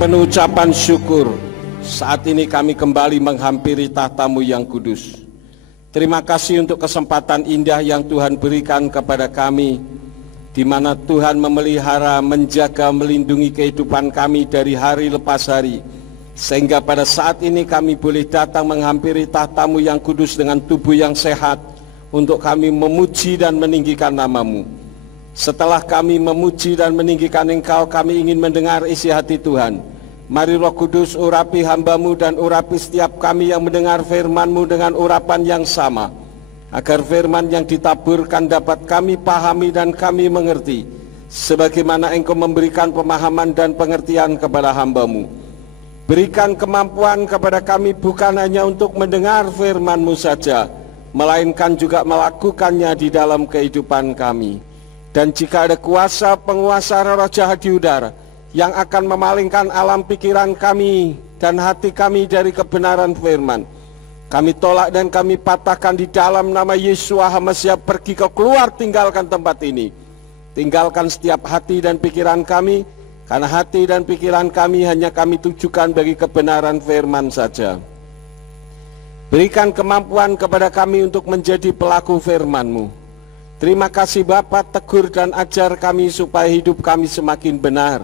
penuh ucapan syukur, saat ini kami kembali menghampiri tahta-Mu yang kudus. Terima kasih untuk kesempatan indah yang Tuhan berikan kepada kami, di mana Tuhan memelihara, menjaga, melindungi kehidupan kami dari hari lepas hari, sehingga pada saat ini kami boleh datang menghampiri tahta-Mu yang kudus dengan tubuh yang sehat, untuk kami memuji dan meninggikan nama-Mu. Setelah kami memuji dan meninggikan Engkau, kami ingin mendengar isi hati Tuhan. Mari Roh Kudus urapi hamba-Mu dan urapi setiap kami yang mendengar firman-Mu dengan urapan yang sama, agar firman yang ditaburkan dapat kami pahami dan kami mengerti, sebagaimana Engkau memberikan pemahaman dan pengertian kepada hamba-Mu. Berikan kemampuan kepada kami bukan hanya untuk mendengar firman-Mu saja, melainkan juga melakukannya di dalam kehidupan kami. Dan jika ada kuasa penguasa roh jahat di udara yang akan memalingkan alam pikiran kami dan hati kami dari kebenaran firman, kami tolak dan kami patahkan di dalam nama Yeshua HaMashiach. Pergi kau keluar, tinggalkan tempat ini. Tinggalkan setiap hati dan pikiran kami, karena hati dan pikiran kami hanya kami tujukan bagi kebenaran firman saja. Berikan kemampuan kepada kami untuk menjadi pelaku firman-Mu. Terima kasih Bapa, tegur dan ajar kami supaya hidup kami semakin benar.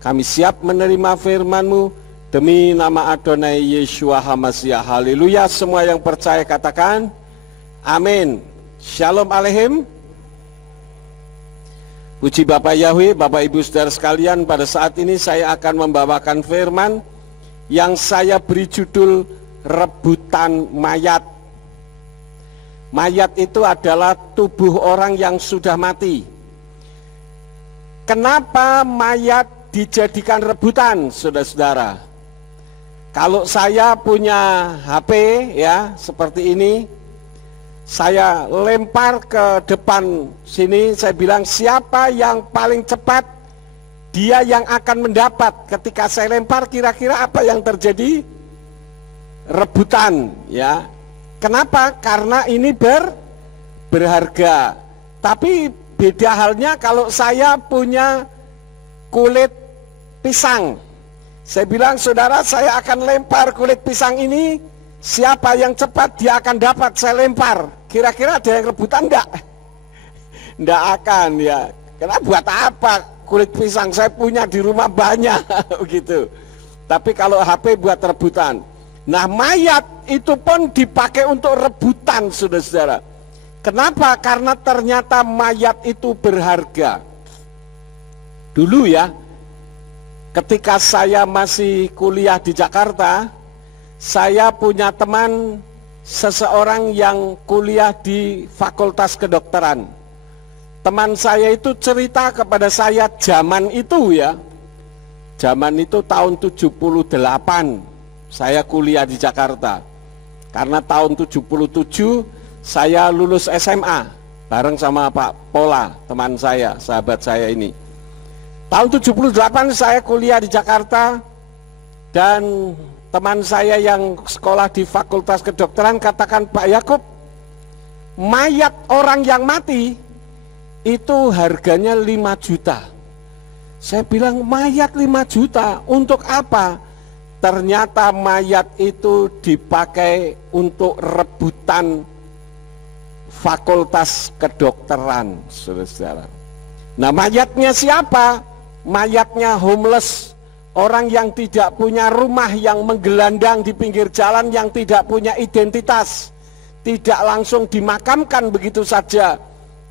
Kami siap menerima firman-Mu demi nama Adonai Yeshua HaMashiach. Haleluya. Semua yang percaya katakan amin. Shalom aleichem. Puji Bapak Yahweh, Bapak Ibu Saudara sekalian, pada saat ini saya akan membawakan firman yang saya beri judul rebutan mayat. Mayat itu adalah tubuh orang yang sudah mati. Kenapa mayat dijadikan rebutan, saudara-saudara? Kalau saya punya HP ya seperti ini, saya lempar ke depan sini, saya bilang siapa yang paling cepat, dia yang akan mendapat. Ketika saya lempar, kira-kira apa yang terjadi? Rebutan ya. Kenapa? Karena ini berharga. Tapi beda halnya kalau saya punya kulit pisang. Saya bilang, saudara, saya akan lempar kulit pisang ini, siapa yang cepat dia akan dapat. Saya lempar, kira-kira ada yang rebutan enggak? Enggak akan ya. Karena buat apa kulit pisang, saya punya di rumah banyak gitu. Tapi kalau HP buat rebutan. Nah, mayat itu pun dipakai untuk rebutan, saudara-saudara. Kenapa? Karena ternyata mayat itu berharga. Dulu ya, ketika saya masih kuliah di Jakarta, saya punya teman seseorang yang kuliah di Fakultas Kedokteran. Teman saya itu cerita kepada saya zaman itu ya, zaman itu tahun 78. Saya kuliah di Jakarta. Karena tahun 77 saya lulus SMA bareng sama Pak Pola, teman saya, sahabat saya ini. Tahun 78 saya kuliah di Jakarta, dan teman saya yang sekolah di Fakultas Kedokteran katakan, Pak Yakub, mayat orang yang mati itu harganya 5 juta. Saya bilang, mayat 5 juta untuk apa? Ternyata mayat itu dipakai untuk rebutan Fakultas Kedokteran, saudara-saudara. Nah, mayatnya siapa? Mayatnya homeless, orang yang tidak punya rumah, yang menggelandang di pinggir jalan, yang tidak punya identitas, tidak langsung dimakamkan begitu saja,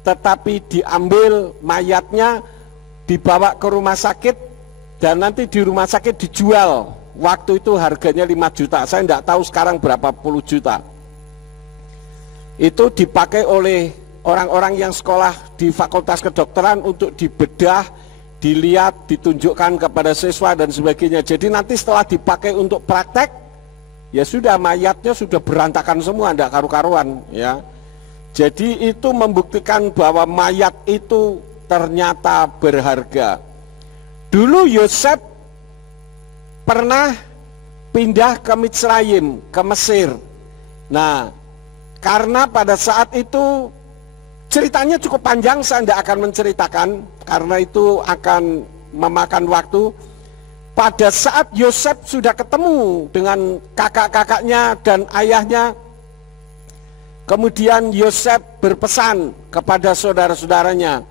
tetapi diambil mayatnya, dibawa ke rumah sakit, dan nanti di rumah sakit dijual. Waktu itu harganya 5 juta, saya tidak tahu sekarang berapa puluh juta. Itu dipakai oleh orang-orang yang sekolah di Fakultas Kedokteran untuk dibedah, dilihat, ditunjukkan kepada siswa dan sebagainya. Jadi nanti setelah dipakai untuk praktek, ya sudah, mayatnya sudah berantakan semua, tidak karu-karuan ya. Jadi itu membuktikan bahwa mayat itu ternyata berharga. Dulu Yosef pernah pindah ke Mitsrayim, ke Mesir. Nah, karena pada saat itu ceritanya cukup panjang, saya tidak akan menceritakan karena itu akan memakan waktu. pada saat Yosef sudah ketemu dengan kakak-kakaknya dan ayahnya, kemudian Yosef berpesan kepada saudara-saudaranya,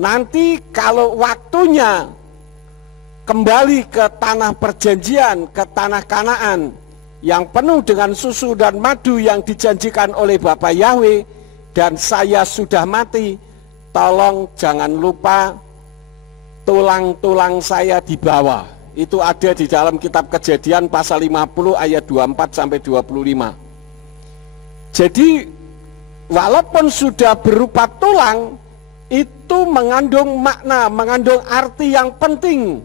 nanti kalau waktunya kembali ke tanah perjanjian, ke tanah Kanaan yang penuh dengan susu dan madu yang dijanjikan oleh Bapa Yahweh, dan saya sudah mati, tolong jangan lupa tulang-tulang saya dibawa. Itu ada di dalam kitab Kejadian pasal 50 ayat 24 sampai 25. Jadi walaupun sudah berupa tulang, itu mengandung makna, mengandung arti yang penting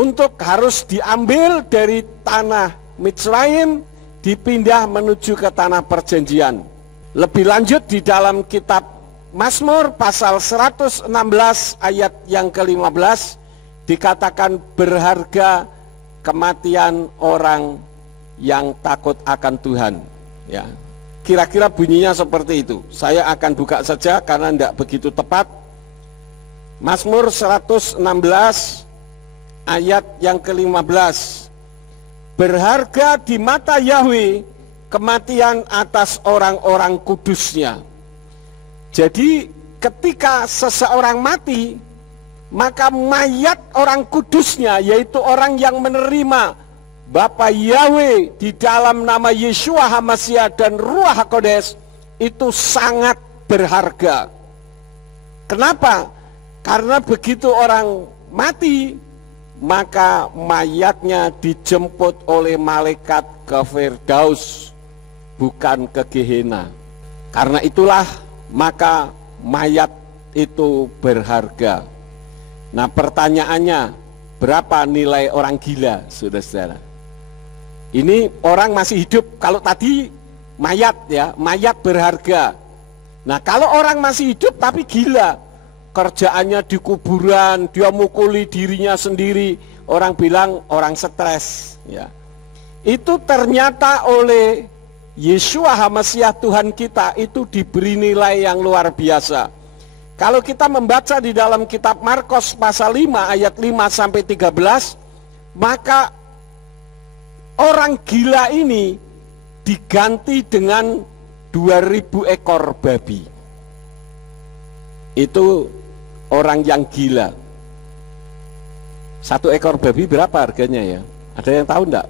untuk harus diambil dari tanah Mitsraim, dipindah menuju ke tanah perjanjian. Lebih lanjut di dalam kitab Mazmur pasal 116 ayat yang ke-15 dikatakan berharga kematian orang yang takut akan Tuhan. Ya, kira-kira bunyinya seperti itu. Saya akan buka saja karena tidak begitu tepat. Mazmur 116 ayat yang ke-15. Berharga di mata Yahweh kematian atas orang-orang kudusnya. Jadi ketika seseorang mati, maka mayat orang kudusnya, yaitu orang yang menerima Bapa Yahweh di dalam nama Yeshua HaMashiach dan Ruach HaKodes, itu sangat berharga. Kenapa? Karena begitu orang mati, maka mayatnya dijemput oleh malaikat ke Firdaus, bukan ke Gehenna. Karena itulah maka mayat itu berharga. Nah, pertanyaannya, berapa nilai orang gila, saudara-saudara? Ini orang masih hidup. Kalau tadi mayat, ya, mayat berharga. Nah, kalau orang masih hidup tapi gila, kerjaannya di kuburan, dia mukuli dirinya sendiri, orang bilang orang stres, ya. Itu ternyata oleh Yeshua HaMashiach Tuhan kita itu diberi nilai yang luar biasa. Kalau kita membaca di dalam kitab Markus pasal 5 ayat 5 sampai 13, maka orang gila ini diganti dengan 2000 ekor babi. Itu orang yang gila. 1 ekor babi berapa harganya ya? Ada yang tahu enggak?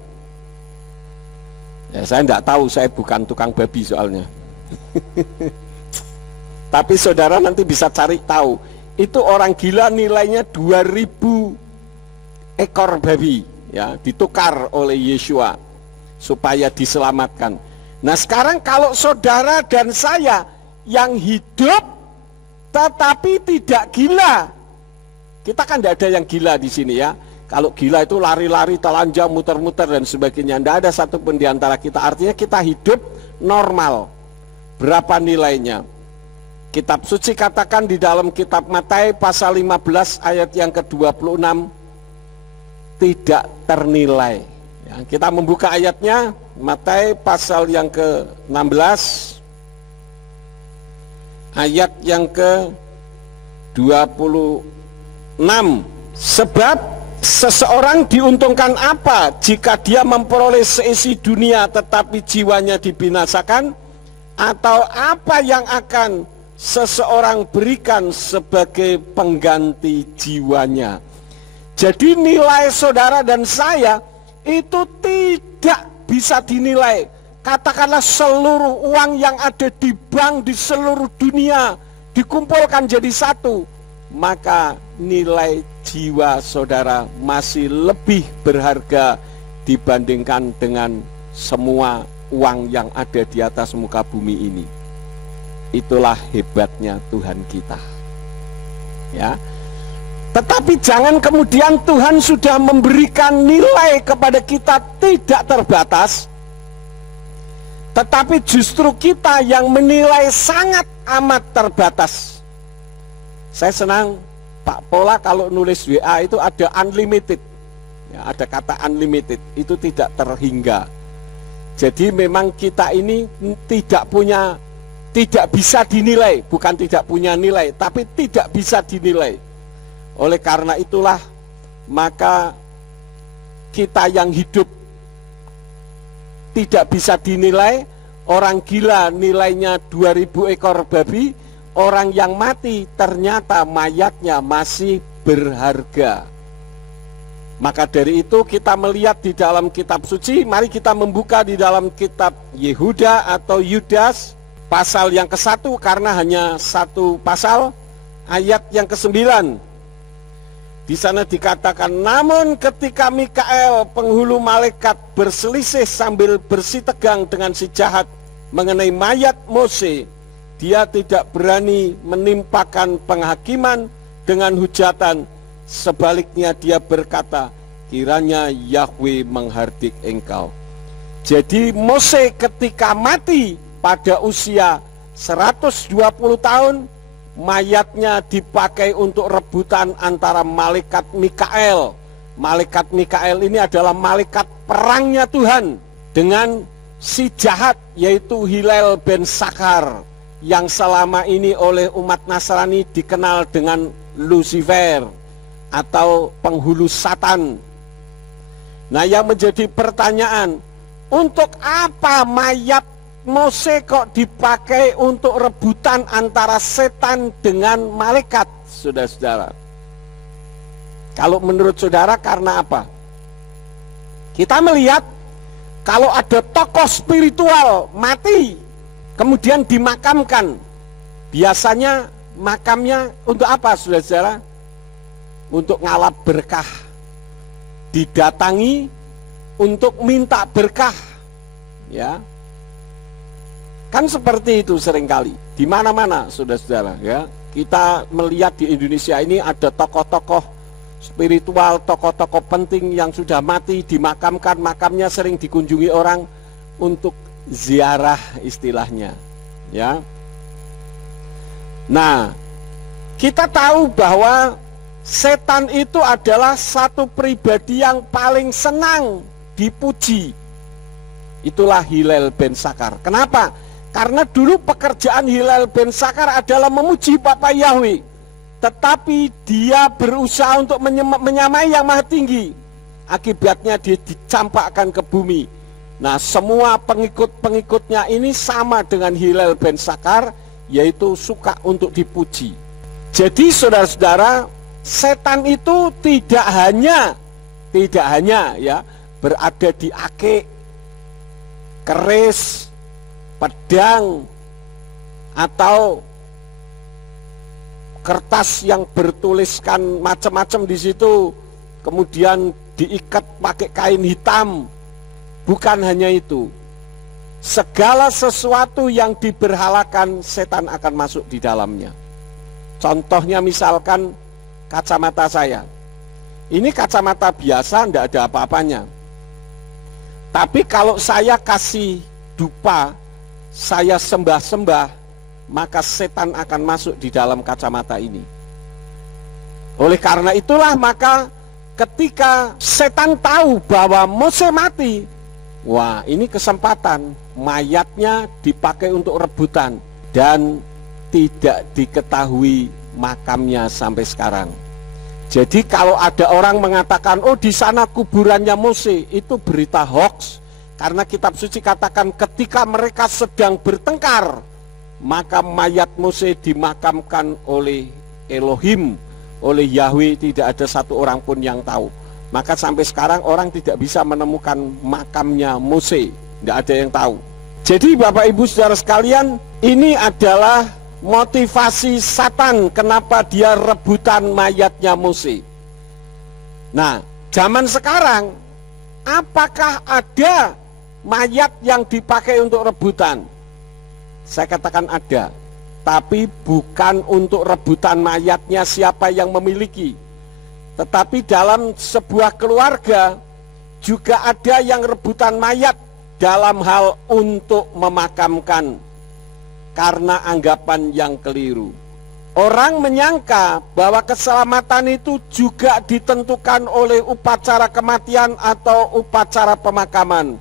Ya, saya enggak tahu, saya bukan tukang babi soalnya. Tapi saudara nanti bisa cari tahu. Itu orang gila nilainya 2000 ekor babi, ya, ditukar oleh Yeshua supaya diselamatkan. Nah, sekarang kalau saudara dan saya yang hidup tetapi tidak gila, kita kan tidak ada yang gila di sini, ya. Kalau gila itu lari-lari, telanjang, muter-muter dan sebagainya. Tidak ada satupun di antara kita. Artinya kita hidup normal. Berapa nilainya? Kitab suci katakan di dalam kitab Matius pasal 15 ayat yang ke-26, tidak ternilai. Ya, kita membuka ayatnya, Matius pasal yang ke-16 ayat yang ke-26. Sebab seseorang diuntungkan apa jika dia memperoleh seisi dunia tetapi jiwanya dibinasakan? Atau apa yang akan seseorang berikan sebagai pengganti jiwanya? Jadi nilai saudara dan saya itu tidak bisa dinilai. Katakanlah seluruh uang yang ada di bank di seluruh dunia dikumpulkan jadi satu, maka nilai jiwa saudara masih lebih berharga dibandingkan dengan semua uang yang ada di atas muka bumi ini. Itulah hebatnya Tuhan kita, ya. Tetapi jangan kemudian Tuhan sudah memberikan nilai kepada kita tidak terbatas, tetapi justru kita yang menilai sangat amat terbatas. Saya senang Pak Pola kalau nulis WA itu ada unlimited, ya, ada kata unlimited, itu tidak terhingga. Jadi memang kita ini tidak bisa dinilai, bukan tidak punya nilai, tapi tidak bisa dinilai. Oleh karena itulah maka kita yang hidup tidak bisa dinilai, orang gila nilainya 2000 ekor babi, orang yang mati ternyata mayatnya masih berharga. Maka dari itu kita melihat di dalam kitab suci, mari kita membuka di dalam kitab Yehuda atau Yudas, pasal yang ke-1, karena hanya satu pasal, ayat yang ke-9. Di sana dikatakan, namun ketika Mikael penghulu malaikat berselisih sambil bersitegang dengan si jahat mengenai mayat Mose, dia tidak berani menimpakan penghakiman dengan hujatan. Sebaliknya dia berkata, kiranya Yahweh menghardik engkau. Jadi Mose ketika mati pada usia 120 tahun, mayatnya dipakai untuk rebutan antara malaikat Mikael. Malaikat Mikael ini adalah malaikat perangnya Tuhan dengan si jahat, yaitu Hillel bin Zakhar, yang selama ini oleh umat Nasrani dikenal dengan Lucifer atau penghulu Satan. Nah, yang menjadi pertanyaan, untuk apa mayat Mose kok dipakai untuk rebutan antara setan dengan malaikat, saudara-saudara? Kalau menurut saudara karena apa? Kita melihat kalau ada tokoh spiritual mati kemudian dimakamkan, biasanya makamnya untuk apa, saudara-saudara? Untuk ngalap berkah, didatangi untuk minta berkah, ya. Kan seperti itu seringkali di mana-mana, saudara-saudara, ya. Kita melihat di Indonesia ini ada tokoh-tokoh spiritual, tokoh-tokoh penting yang sudah mati, dimakamkan, makamnya sering dikunjungi orang untuk ziarah istilahnya, ya. Nah, kita tahu bahwa setan itu adalah satu pribadi yang paling senang dipuji. Itulah Hillel bin Zakhar. Kenapa? Karena dulu pekerjaan Hillel bin Zakhar adalah memuji Bapa Yahweh, tetapi dia berusaha untuk menyamai yang maha tinggi. Akibatnya dia dicampakkan ke bumi. Nah, semua pengikut-pengikutnya ini sama dengan Hillel bin Zakhar, yaitu suka untuk dipuji. Jadi saudara-saudara, setan itu tidak hanya ya berada di akik, keris, pedang, atau kertas yang bertuliskan macam-macam di situ, kemudian diikat pakai kain hitam. Bukan hanya itu. Segala sesuatu yang diberhalakan, setan akan masuk di dalamnya. Contohnya misalkan kacamata saya. Ini kacamata biasa, tidak ada apa-apanya. Tapi kalau saya kasih dupa, saya sembah-sembah, maka setan akan masuk di dalam kacamata ini. Oleh karena itulah, maka ketika setan tahu bahwa Mose mati, wah, ini kesempatan, mayatnya dipakai untuk rebutan dan tidak diketahui makamnya sampai sekarang. Jadi kalau ada orang mengatakan, oh di sana kuburannya Mose, itu berita hoax. Karena kitab suci katakan ketika mereka sedang bertengkar, maka mayat Mose dimakamkan oleh Elohim, oleh Yahweh, tidak ada satu orang pun yang tahu. Maka sampai sekarang orang tidak bisa menemukan makamnya Mose, tidak ada yang tahu. Jadi Bapak Ibu Saudara sekalian, ini adalah motivasi Satan kenapa dia rebutan mayatnya Mose. Nah, zaman sekarang apakah ada mayat yang dipakai untuk rebutan? Saya katakan ada, tapi bukan untuk rebutan mayatnya siapa yang memiliki. Tetapi dalam sebuah keluarga juga ada yang rebutan mayat dalam hal untuk memakamkan, karena anggapan yang keliru. Orang menyangka bahwa keselamatan itu juga ditentukan oleh upacara kematian atau upacara pemakaman,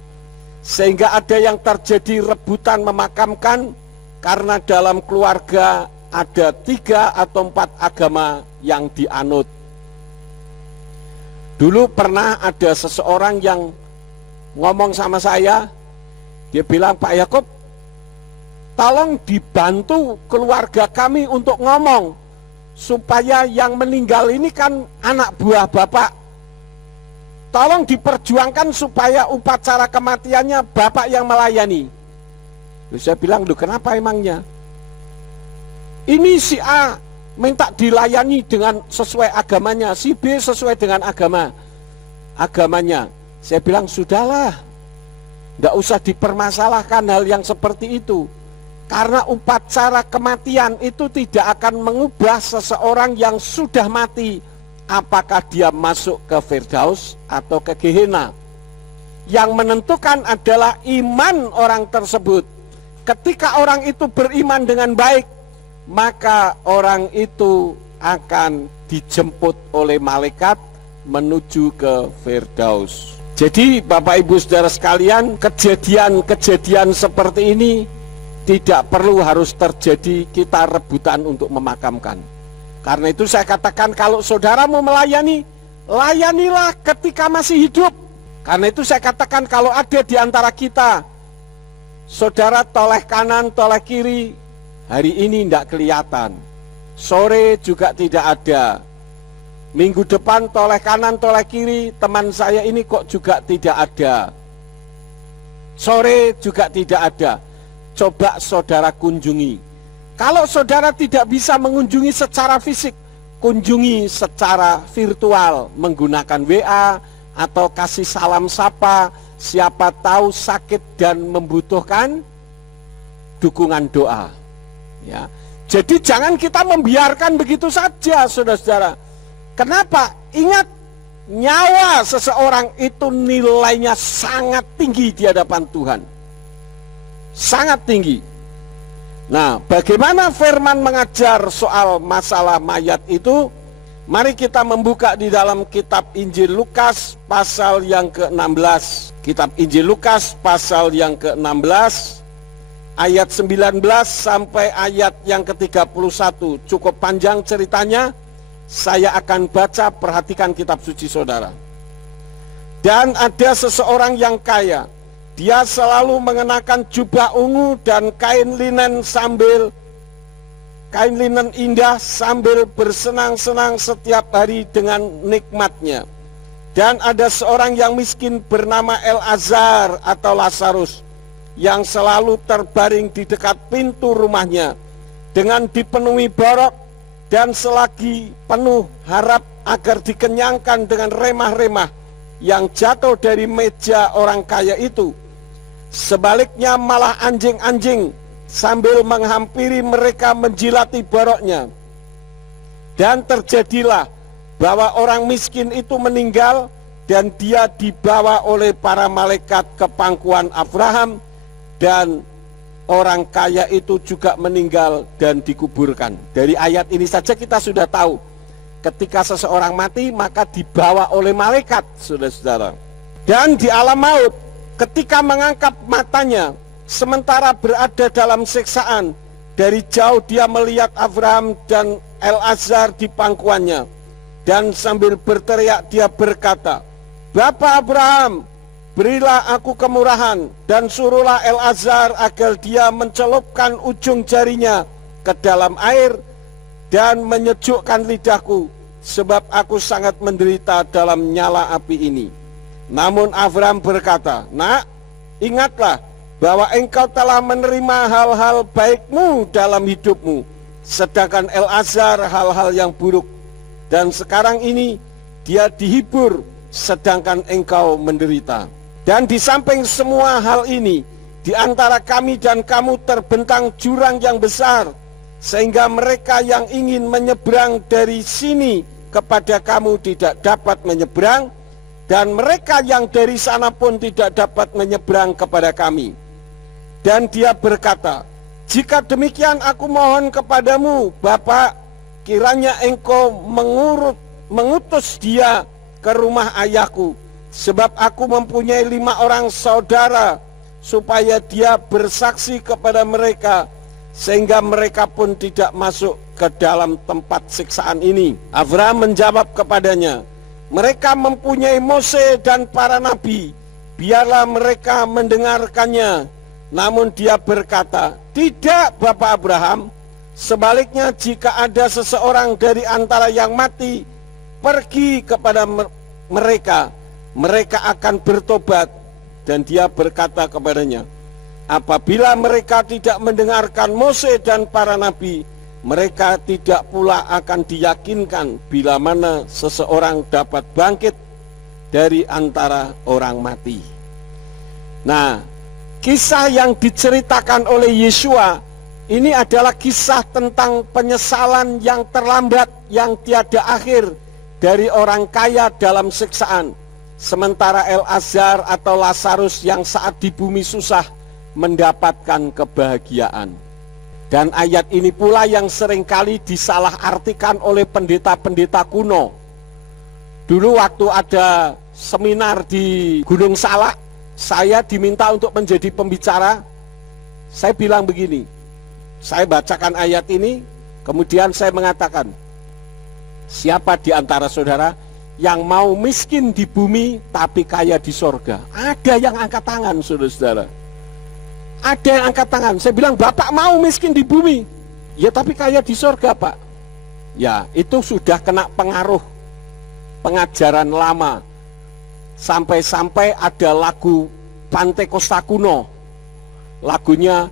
sehingga ada yang terjadi rebutan memakamkan karena dalam keluarga ada 3 atau 4 agama yang dianut. Dulu pernah ada seseorang yang ngomong sama saya, dia bilang, Pak Yakub, tolong dibantu keluarga kami untuk ngomong, supaya yang meninggal ini kan anak buah Bapak. Tolong diperjuangkan supaya upacara kematiannya Bapak yang melayani. Lalu saya bilang, loh kenapa emangnya? Ini si A minta dilayani dengan sesuai agamanya, si B sesuai dengan agamanya. Saya bilang, sudahlah, tidak usah dipermasalahkan hal yang seperti itu. Karena upacara kematian itu tidak akan mengubah seseorang yang sudah mati, apakah dia masuk ke Firdaus atau ke Gehenna. Yang menentukan adalah iman orang tersebut. Ketika orang itu beriman dengan baik, maka orang itu akan dijemput oleh malaikat menuju ke Firdaus. Jadi Bapak Ibu Saudara sekalian, kejadian-kejadian seperti ini tidak perlu harus terjadi kita rebutan untuk memakamkan. Karena itu saya katakan, kalau saudara mau melayani, layanilah ketika masih hidup. Karena itu saya katakan, kalau ada di antara kita, saudara toleh kanan, toleh kiri, hari ini tidak kelihatan, sore juga tidak ada, minggu depan toleh kanan, toleh kiri, teman saya ini kok juga tidak ada, sore juga tidak ada. Coba saudara kunjungi. Kalau saudara tidak bisa mengunjungi secara fisik, kunjungi secara virtual menggunakan WA atau kasih salam sapa. Siapa tahu sakit dan membutuhkan dukungan doa. Ya. Jadi jangan kita membiarkan begitu saja, saudara-saudara. Kenapa? Ingat, nyawa seseorang itu nilainya sangat tinggi di hadapan Tuhan. Sangat tinggi. Nah, bagaimana firman mengajar soal masalah mayat itu? Mari kita membuka di dalam kitab Injil Lukas pasal yang ke-16. Kitab Injil Lukas pasal yang ke-16 ayat 19 sampai ayat yang ke-31. Cukup panjang ceritanya. Saya akan baca, perhatikan kitab suci saudara. Dan ada seseorang yang kaya. Dia selalu mengenakan jubah ungu dan kain linen indah sambil bersenang-senang setiap hari dengan nikmatnya. Dan ada seorang yang miskin bernama Elazar atau Lazarus yang selalu terbaring di dekat pintu rumahnya dengan dipenuhi borok, dan selagi penuh harap agar dikenyangkan dengan remah-remah yang jatuh dari meja orang kaya itu. Sebaliknya malah anjing-anjing sambil menghampiri mereka menjilati boroknya. Dan terjadilah bahwa orang miskin itu meninggal, dan dia dibawa oleh para malaikat ke pangkuan Abraham, dan orang kaya itu juga meninggal dan dikuburkan. Dari ayat ini saja kita sudah tahu, ketika seseorang mati maka dibawa oleh malaikat, saudara-saudara. Dan di alam maut, ketika mengangkat matanya, sementara berada dalam siksaan, dari jauh dia melihat Abraham dan Elazar di pangkuannya. Dan sambil berteriak dia berkata, Bapa Abraham, berilah aku kemurahan, dan suruhlah Elazar agar dia mencelupkan ujung jarinya ke dalam air dan menyejukkan lidahku, sebab aku sangat menderita dalam nyala api ini. Namun Abraham berkata, Nak, ingatlah bahwa engkau telah menerima hal-hal baikmu dalam hidupmu, sedangkan Elazar hal-hal yang buruk. Dan sekarang ini dia dihibur, sedangkan engkau menderita. Dan di samping semua hal ini, di antara kami dan kamu terbentang jurang yang besar, sehingga mereka yang ingin menyeberang dari sini kepada kamu tidak dapat menyeberang, dan mereka yang dari sana pun tidak dapat menyeberang kepada kami. Dan dia berkata, jika demikian aku mohon kepadamu, Bapak, kiranya engkau mengutus dia ke rumah ayahku, sebab aku mempunyai 5 orang saudara, supaya dia bersaksi kepada mereka, sehingga mereka pun tidak masuk ke dalam tempat siksaan ini. Abraham menjawab kepadanya, Mereka mempunyai Mose dan para nabi, biarlah mereka mendengarkannya. Namun dia berkata, tidak Bapak Abraham, sebaliknya jika ada seseorang dari antara yang mati pergi kepada mereka, mereka akan bertobat. Dan dia berkata kepadanya, apabila mereka tidak mendengarkan Mose dan para nabi, mereka tidak pula akan diyakinkan bila mana seseorang dapat bangkit dari antara orang mati. Nah, kisah yang diceritakan oleh Yeshua ini adalah kisah tentang penyesalan yang terlambat, yang tiada akhir dari orang kaya dalam siksaan. Sementara El-Azhar atau Lazarus yang saat di bumi susah mendapatkan kebahagiaan. Dan ayat ini pula yang seringkali disalahartikan oleh pendeta-pendeta kuno. Dulu waktu ada seminar di Gunung Salak, saya diminta untuk menjadi pembicara. Saya bilang begini, saya bacakan ayat ini, kemudian saya mengatakan, siapa di antara saudara yang mau miskin di bumi tapi kaya di sorga? Ada yang angkat tangan, saudara-saudara. Ada yang angkat tangan. Saya bilang, Bapak mau miskin di bumi? Ya tapi kaya di sorga, Pak. Ya itu sudah kena pengaruh pengajaran lama. Sampai-sampai ada lagu Pantekosta kuno. Lagunya,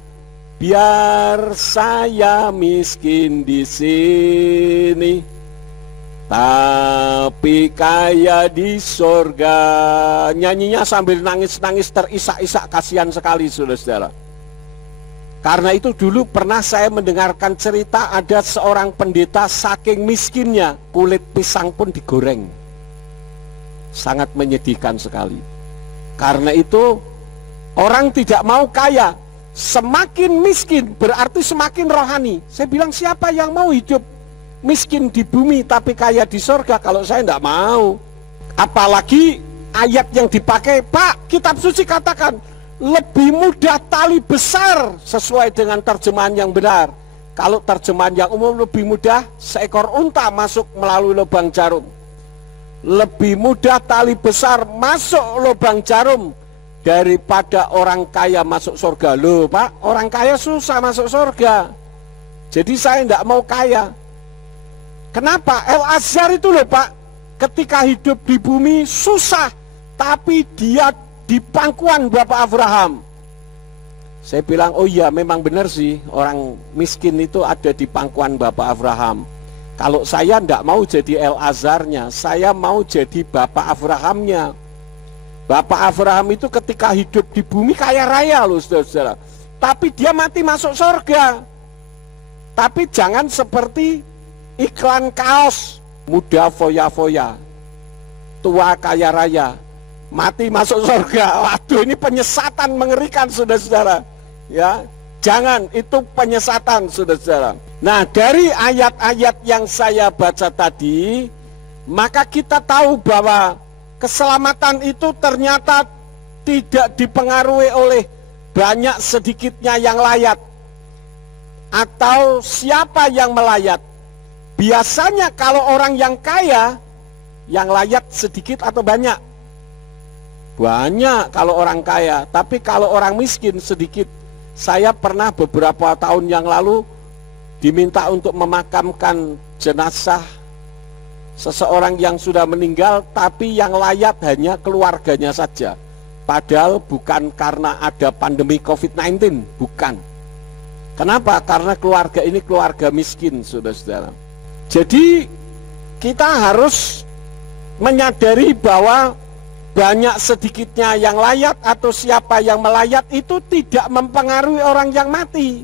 biar saya miskin di sini tapi kaya di sorga. Nyanyinya sambil nangis-nangis terisak-isak, kasihan sekali saudara-saudara. Karena itu dulu pernah saya mendengarkan cerita ada seorang pendeta saking miskinnya kulit pisang pun digoreng. Sangat menyedihkan sekali. Karena itu orang tidak mau kaya. Semakin miskin berarti semakin rohani. Saya bilang, siapa yang mau hidup miskin di bumi tapi kaya di sorga? Kalau saya tidak mau. Apalagi ayat yang dipakai, Pak, kitab suci katakan lebih mudah tali besar, sesuai dengan terjemahan yang benar. Kalau terjemahan yang umum lebih mudah seekor unta masuk melalui lubang jarum. Lebih mudah tali besar masuk lubang jarum daripada orang kaya masuk surga. Loh Pak, orang kaya susah masuk surga. Jadi saya tidak mau kaya. Kenapa? El-Azhar itu loh Pak, ketika hidup di bumi susah, tapi dia di pangkuan Bapak Abraham. Saya bilang, oh iya memang benar sih, orang miskin itu ada di pangkuan Bapak Abraham. Kalau saya tidak mau jadi El-Azharnya, saya mau jadi Bapak Abrahamnya. Bapak Abraham itu ketika hidup di bumi kaya raya loh saudara-saudara. Tapi dia mati masuk surga. Tapi jangan seperti iklan kaos, muda foya-foya, tua kaya raya, mati masuk surga. Waduh, ini penyesatan mengerikan saudara-saudara. Ya, jangan, itu penyesatan saudara-saudara. Nah, dari ayat-ayat yang saya baca tadi, maka kita tahu bahwa keselamatan itu ternyata tidak dipengaruhi oleh banyak sedikitnya yang layat atau siapa yang melayat. Biasanya kalau orang yang kaya, yang layat sedikit atau banyak? Banyak kalau orang kaya, tapi kalau orang miskin sedikit. Saya pernah beberapa tahun yang lalu diminta untuk memakamkan jenazah seseorang yang sudah meninggal, tapi yang layat hanya keluarganya saja. Padahal bukan karena ada pandemi COVID-19, bukan. Kenapa? Karena keluarga ini keluarga miskin, saudara-saudara. Jadi kita harus menyadari bahwa banyak sedikitnya yang layat atau siapa yang melayat itu tidak mempengaruhi orang yang mati.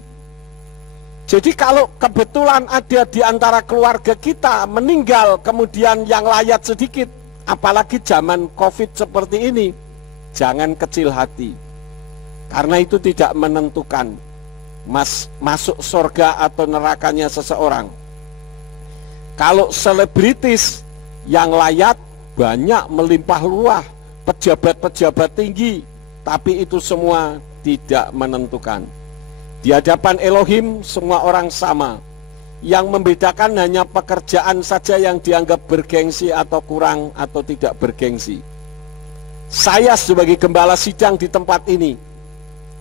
Jadi kalau kebetulan ada di antara keluarga kita meninggal kemudian yang layat sedikit, apalagi zaman COVID seperti ini, jangan kecil hati. Karena itu tidak menentukan masuk surga atau nerakanya seseorang. Kalau selebritis yang layat banyak melimpah ruah, pejabat-pejabat tinggi, tapi itu semua tidak menentukan. Di hadapan Elohim semua orang sama. Yang membedakan hanya pekerjaan saja yang dianggap bergengsi atau kurang atau tidak bergengsi. Saya sebagai gembala sidang di tempat ini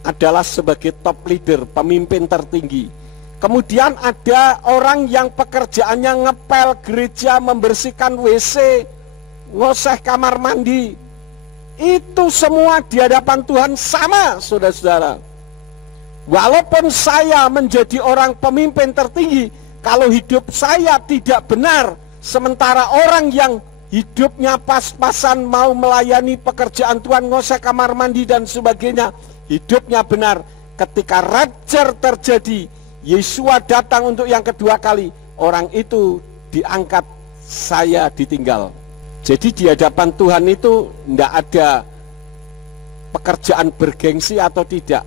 adalah sebagai top leader, pemimpin tertinggi. Kemudian ada orang yang pekerjaannya ngepel gereja, membersihkan WC, ngoseh kamar mandi. Itu semua di hadapan Tuhan sama, saudara-saudara. Walaupun saya menjadi orang pemimpin tertinggi, kalau hidup saya tidak benar, sementara orang yang hidupnya pas-pasan mau melayani pekerjaan Tuhan, ngoseh kamar mandi dan sebagainya, hidupnya benar. Ketika rapture terjadi, Yesua datang untuk yang kedua kali, orang itu diangkat, saya ditinggal. Jadi di hadapan Tuhan itu tidak ada pekerjaan bergengsi atau tidak.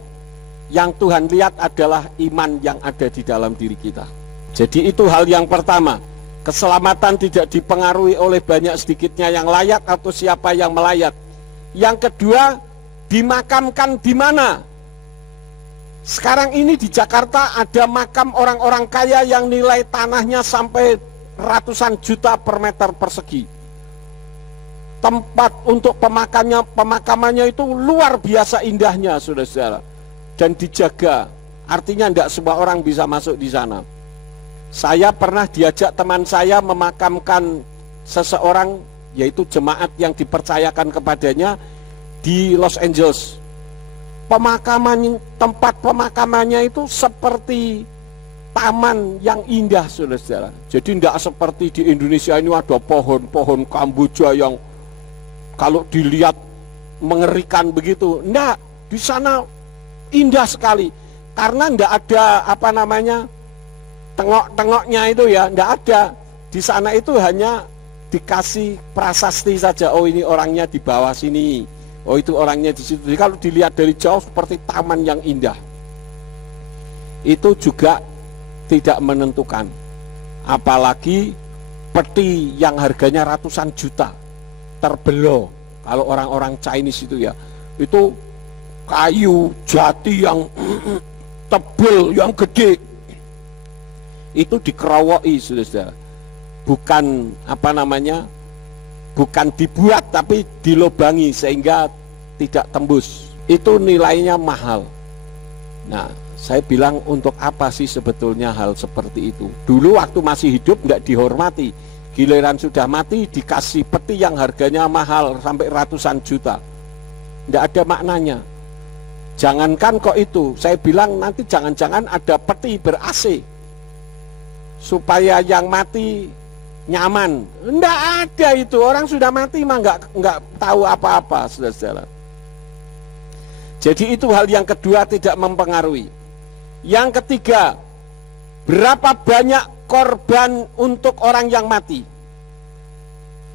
Yang Tuhan lihat adalah iman yang ada di dalam diri kita. Jadi itu hal yang pertama. Keselamatan tidak dipengaruhi oleh banyak sedikitnya yang layak atau siapa yang melayat. Yang kedua, dimakamkan di mana? Sekarang ini di Jakarta ada makam orang-orang kaya yang nilai tanahnya sampai ratusan juta per meter persegi. Tempat untuk pemakamannya itu luar biasa indahnya, saudara-saudara. Dan dijaga, artinya tidak semua orang bisa masuk di sana. Saya pernah diajak teman saya memakamkan seseorang, yaitu jemaat yang dipercayakan kepadanya di Los Angeles. Tempat pemakamannya itu seperti taman yang indah, saudara-saudara. Jadi tidak seperti di Indonesia ini ada pohon-pohon kamboja yang kalau dilihat mengerikan begitu. Enggak, di sana indah sekali. Karena tidak ada tengok-tengoknya itu ya, tidak ada. Di sana itu hanya dikasih prasasti saja. Oh, ini orangnya di bawah sini. Oh, itu orangnya di situ. Jadi kalau dilihat dari jauh seperti taman yang indah. Itu juga tidak menentukan. Apalagi peti yang harganya ratusan juta terbelo. Kalau orang-orang Chinese itu ya, itu kayu jati yang tebal, yang gede. Itu dikerowoki, saudara-saudara. Bukan bukan dibuat tapi dilobangi sehingga tidak tembus. Itu nilainya mahal. Nah, saya bilang untuk apa sih sebetulnya hal seperti itu? Dulu waktu masih hidup tidak dihormati. Giliran sudah mati dikasih peti yang harganya mahal sampai ratusan juta. Tidak ada maknanya. Jangankan kok itu, saya bilang nanti jangan-jangan ada peti ber-AC supaya yang mati nyaman. Enggak ada itu, orang sudah mati mah enggak tahu apa-apa, saudara-saudara. Jadi itu hal yang kedua tidak mempengaruhi. Yang ketiga, berapa banyak korban untuk orang yang mati?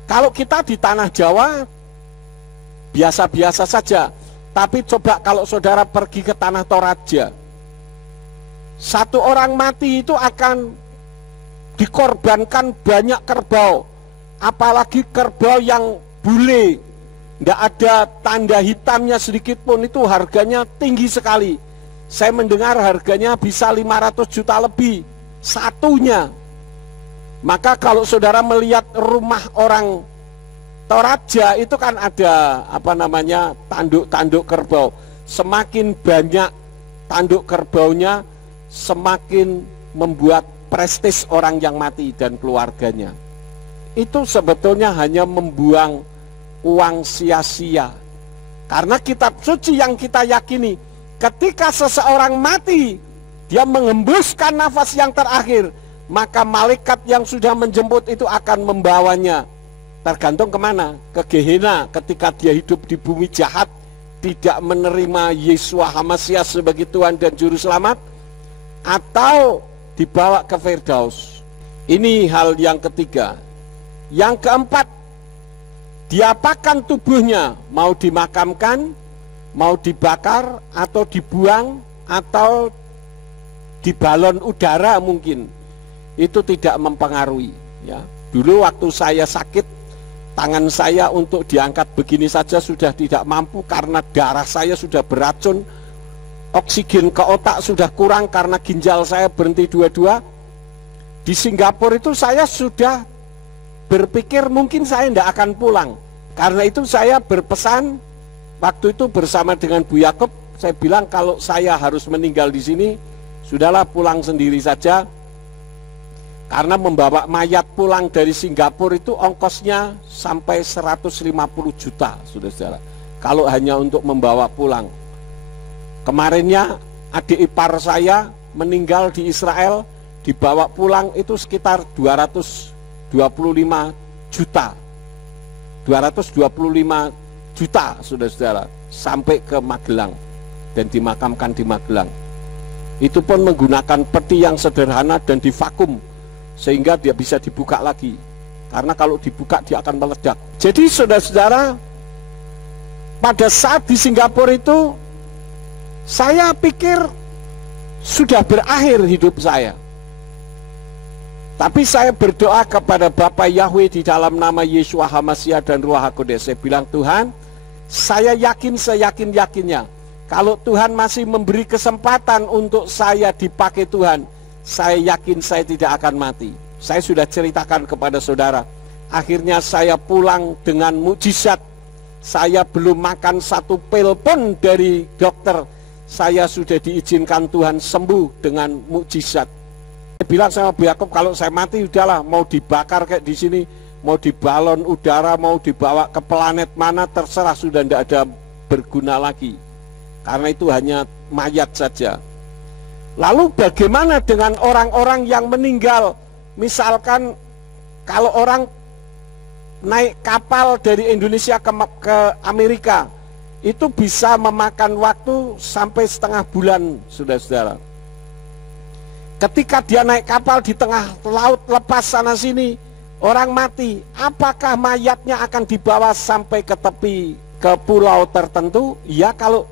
Kalau kita di tanah Jawa biasa-biasa saja. Tapi coba kalau saudara pergi ke tanah Toraja, satu orang mati itu akan dikorbankan banyak kerbau. Apalagi kerbau yang bule, tidak ada tanda hitamnya sedikit pun, itu harganya tinggi sekali. Saya mendengar harganya bisa 500 juta lebih satunya. Maka kalau saudara melihat rumah orang Toraja itu kan ada tanduk-tanduk kerbau. Semakin banyak tanduk kerbaunya, semakin membuat prestis orang yang mati dan keluarganya. Itu sebetulnya hanya membuang uang sia-sia. Karena kitab suci yang kita yakini, ketika seseorang mati, dia mengembuskan nafas yang terakhir, maka malaikat yang sudah menjemput itu akan membawanya. Tergantung kemana? Ke Gehenna ketika dia hidup di bumi jahat, tidak menerima Yesua HaMasiah sebagai Tuhan dan Juru Selamat, atau dibawa ke Firdaus. Ini hal yang ketiga. Yang keempat, diapakan tubuhnya? Mau dimakamkan, mau dibakar, atau dibuang, atau di balon udara mungkin. Itu tidak mempengaruhi ya. Dulu waktu saya sakit, tangan saya untuk diangkat begini saja sudah tidak mampu karena darah saya sudah beracun. Oksigen ke otak sudah kurang karena ginjal saya berhenti dua-dua. di Singapura itu saya sudah berpikir mungkin saya tidak akan pulang. Karena itu saya berpesan waktu itu bersama dengan Bu Yakob, saya bilang kalau saya harus meninggal di sini, sudahlah pulang sendiri saja. Karena membawa mayat pulang dari Singapura itu ongkosnya sampai 150 juta, saudara-saudara. Kalau hanya untuk membawa pulang. Kemarinnya adik ipar saya meninggal di Israel, dibawa pulang itu sekitar 225 juta. 225 juta, saudara-saudara, sampai ke Magelang dan dimakamkan di Magelang. Itu pun menggunakan peti yang sederhana dan divakum sehingga dia bisa dibuka lagi. Karena kalau dibuka dia akan meledak. Jadi saudara-saudara, pada saat di Singapura itu saya pikir sudah berakhir hidup saya. Tapi saya berdoa kepada Bapa Yahweh di dalam nama Yeshua HaMashiach dan Ruach HaKodesh. Saya bilang, Tuhan, saya yakin seyakin-yakinnya, kalau Tuhan masih memberi kesempatan untuk saya dipakai Tuhan, saya yakin saya tidak akan mati. Saya sudah ceritakan kepada saudara. Akhirnya saya pulang dengan mukjizat. Saya belum makan satu pil pun dari dokter. Saya sudah diizinkan Tuhan sembuh dengan mukjizat. Saya bilang sama Bu Yakob, kalau saya mati udahlah, mau dibakar kayak di sini, mau di balon udara, mau dibawa ke planet mana, terserah, sudah tidak ada berguna lagi. Karena itu hanya mayat saja. Lalu bagaimana dengan orang-orang yang meninggal? Misalkan kalau orang naik kapal dari Indonesia ke Amerika, itu bisa memakan waktu sampai setengah bulan, saudara-saudara. Ketika dia naik kapal di tengah laut lepas sana sini, orang mati, apakah mayatnya akan dibawa sampai ke tepi, ke pulau tertentu? Ya, kalau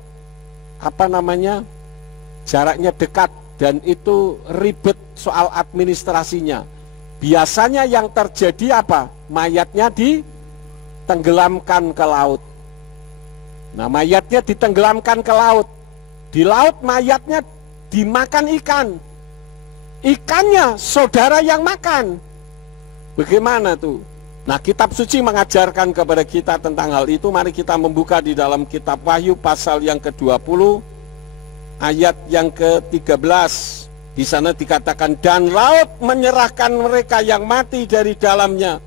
jaraknya dekat dan itu ribet soal administrasinya. Biasanya yang terjadi apa? Mayatnya ditenggelamkan ke laut. Nah, mayatnya ditenggelamkan ke laut. Di laut mayatnya dimakan ikan. Ikannya saudara yang makan. Bagaimana tuh? Nah, kitab suci mengajarkan kepada kita tentang hal itu. Mari kita membuka di dalam kitab Wahyu pasal yang ke-20 ayat yang ke-13. Di sana dikatakan, dan laut menyerahkan mereka yang mati dari dalamnya,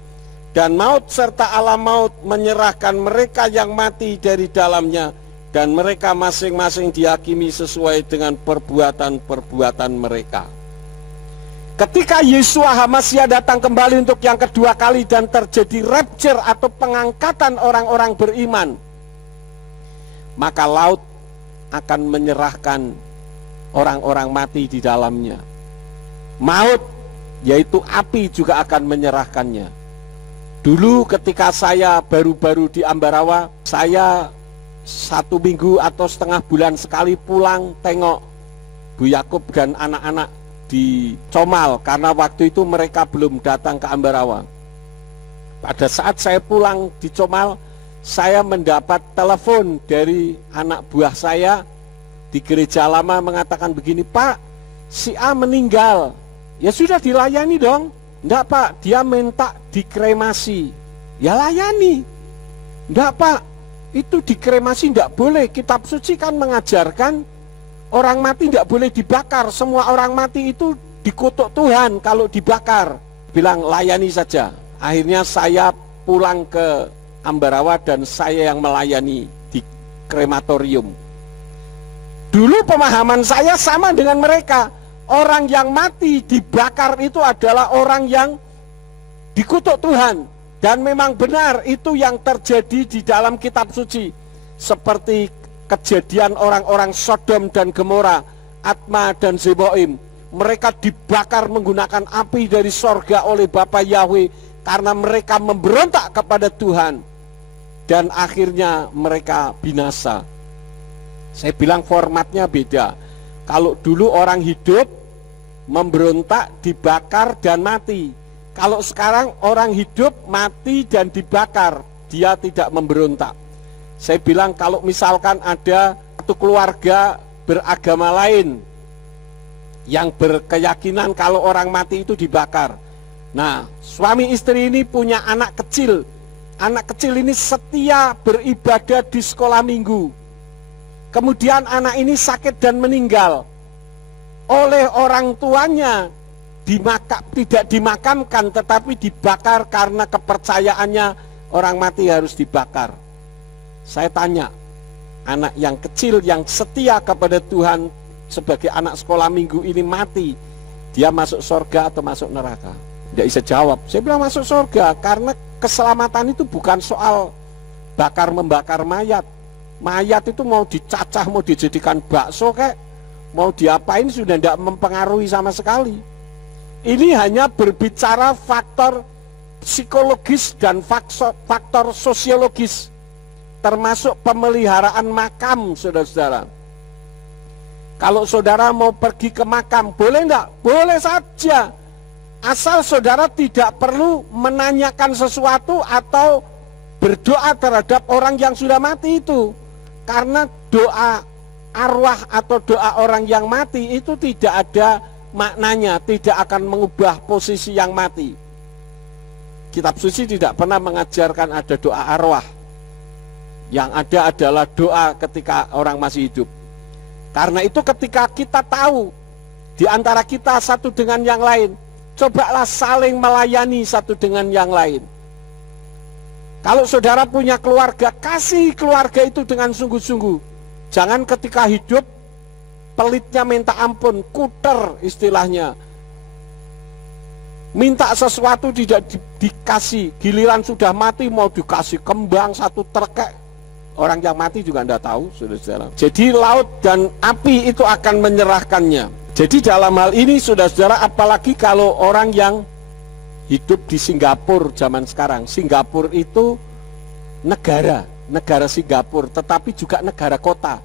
dan maut serta alam maut menyerahkan mereka yang mati dari dalamnya, dan mereka masing-masing dihakimi sesuai dengan perbuatan-perbuatan mereka. Ketika Yeshua HaMashiach datang kembali untuk yang kedua kali dan terjadi rapture atau pengangkatan orang-orang beriman, maka laut akan menyerahkan orang-orang mati di dalamnya. Maut, yaitu api, juga akan menyerahkannya. Dulu ketika saya baru-baru di Ambarawa, saya 1 minggu atau setengah bulan sekali pulang tengok Bu Yakob dan anak-anak di Comal, karena waktu itu mereka belum datang ke Ambarawa. Pada saat saya pulang di Comal, saya mendapat telepon dari anak buah saya di gereja lama mengatakan begini, Pak, si A meninggal. Ya sudah, dilayani dong. Enggak, Pak, dia minta dikremasi. Ya layani. Enggak, Pak, itu dikremasi enggak boleh. Kitab suci kan mengajarkan orang mati tidak boleh dibakar. Semua orang mati itu dikutuk Tuhan kalau dibakar. Bilang layani saja. Akhirnya saya pulang ke Ambarawa dan saya yang melayani di krematorium. Dulu pemahaman saya sama dengan mereka. Orang yang mati dibakar itu adalah orang yang dikutuk Tuhan. Dan memang benar itu yang terjadi di dalam kitab suci. Seperti kejadian orang-orang Sodom dan Gomora, Atma dan Zeboim. Mereka dibakar menggunakan api dari sorga oleh Bapa Yahweh karena mereka memberontak kepada Tuhan. Dan akhirnya mereka binasa. Saya bilang formatnya beda. Kalau dulu orang hidup, memberontak, dibakar, dan mati. Kalau sekarang orang hidup, mati, dan dibakar. Dia tidak memberontak. Saya bilang kalau misalkan ada satu keluarga beragama lain, yang berkeyakinan kalau orang mati itu dibakar. Nah, suami istri ini punya anak kecil. Anak kecil ini setia beribadah di sekolah minggu. Kemudian anak ini sakit dan meninggal. Oleh orang tuanya tidak dimakamkan tetapi dibakar karena kepercayaannya orang mati harus dibakar. Saya tanya, anak yang kecil yang setia kepada Tuhan sebagai anak sekolah minggu ini mati, dia masuk surga atau masuk neraka? Tidak bisa jawab. Saya bilang masuk surga karena keselamatan itu bukan soal bakar-membakar mayat. Mayat itu mau dicacah, mau dijadikan bakso kayak, mau diapain sudah tidak mempengaruhi sama sekali. Ini hanya berbicara faktor psikologis dan faktor sosiologis, termasuk pemeliharaan makam, saudara-saudara. Kalau saudara mau pergi ke makam, boleh enggak? Boleh saja. Asal saudara tidak perlu menanyakan sesuatu atau berdoa terhadap orang yang sudah mati itu. Karena doa arwah atau doa orang yang mati itu tidak ada maknanya, tidak akan mengubah posisi yang mati. Kitab suci tidak pernah mengajarkan ada doa arwah. Yang ada adalah doa ketika orang masih hidup. Karena itu ketika kita tahu di antara kita satu dengan yang lain, cobalah saling melayani satu dengan yang lain. Kalau saudara punya keluarga, kasih keluarga itu dengan sungguh-sungguh. Jangan ketika hidup pelitnya minta ampun, kuter istilahnya. Minta sesuatu tidak dikasih, giliran sudah mati mau dikasih kembang satu terkek. Orang yang mati juga tidak tahu, saudara-saudara. Jadi laut dan api itu akan menyerahkannya. Jadi dalam hal ini, saudara-saudara, apalagi kalau orang yang hidup di Singapura zaman sekarang. Singapura itu negara Singapura, tetapi juga negara kota.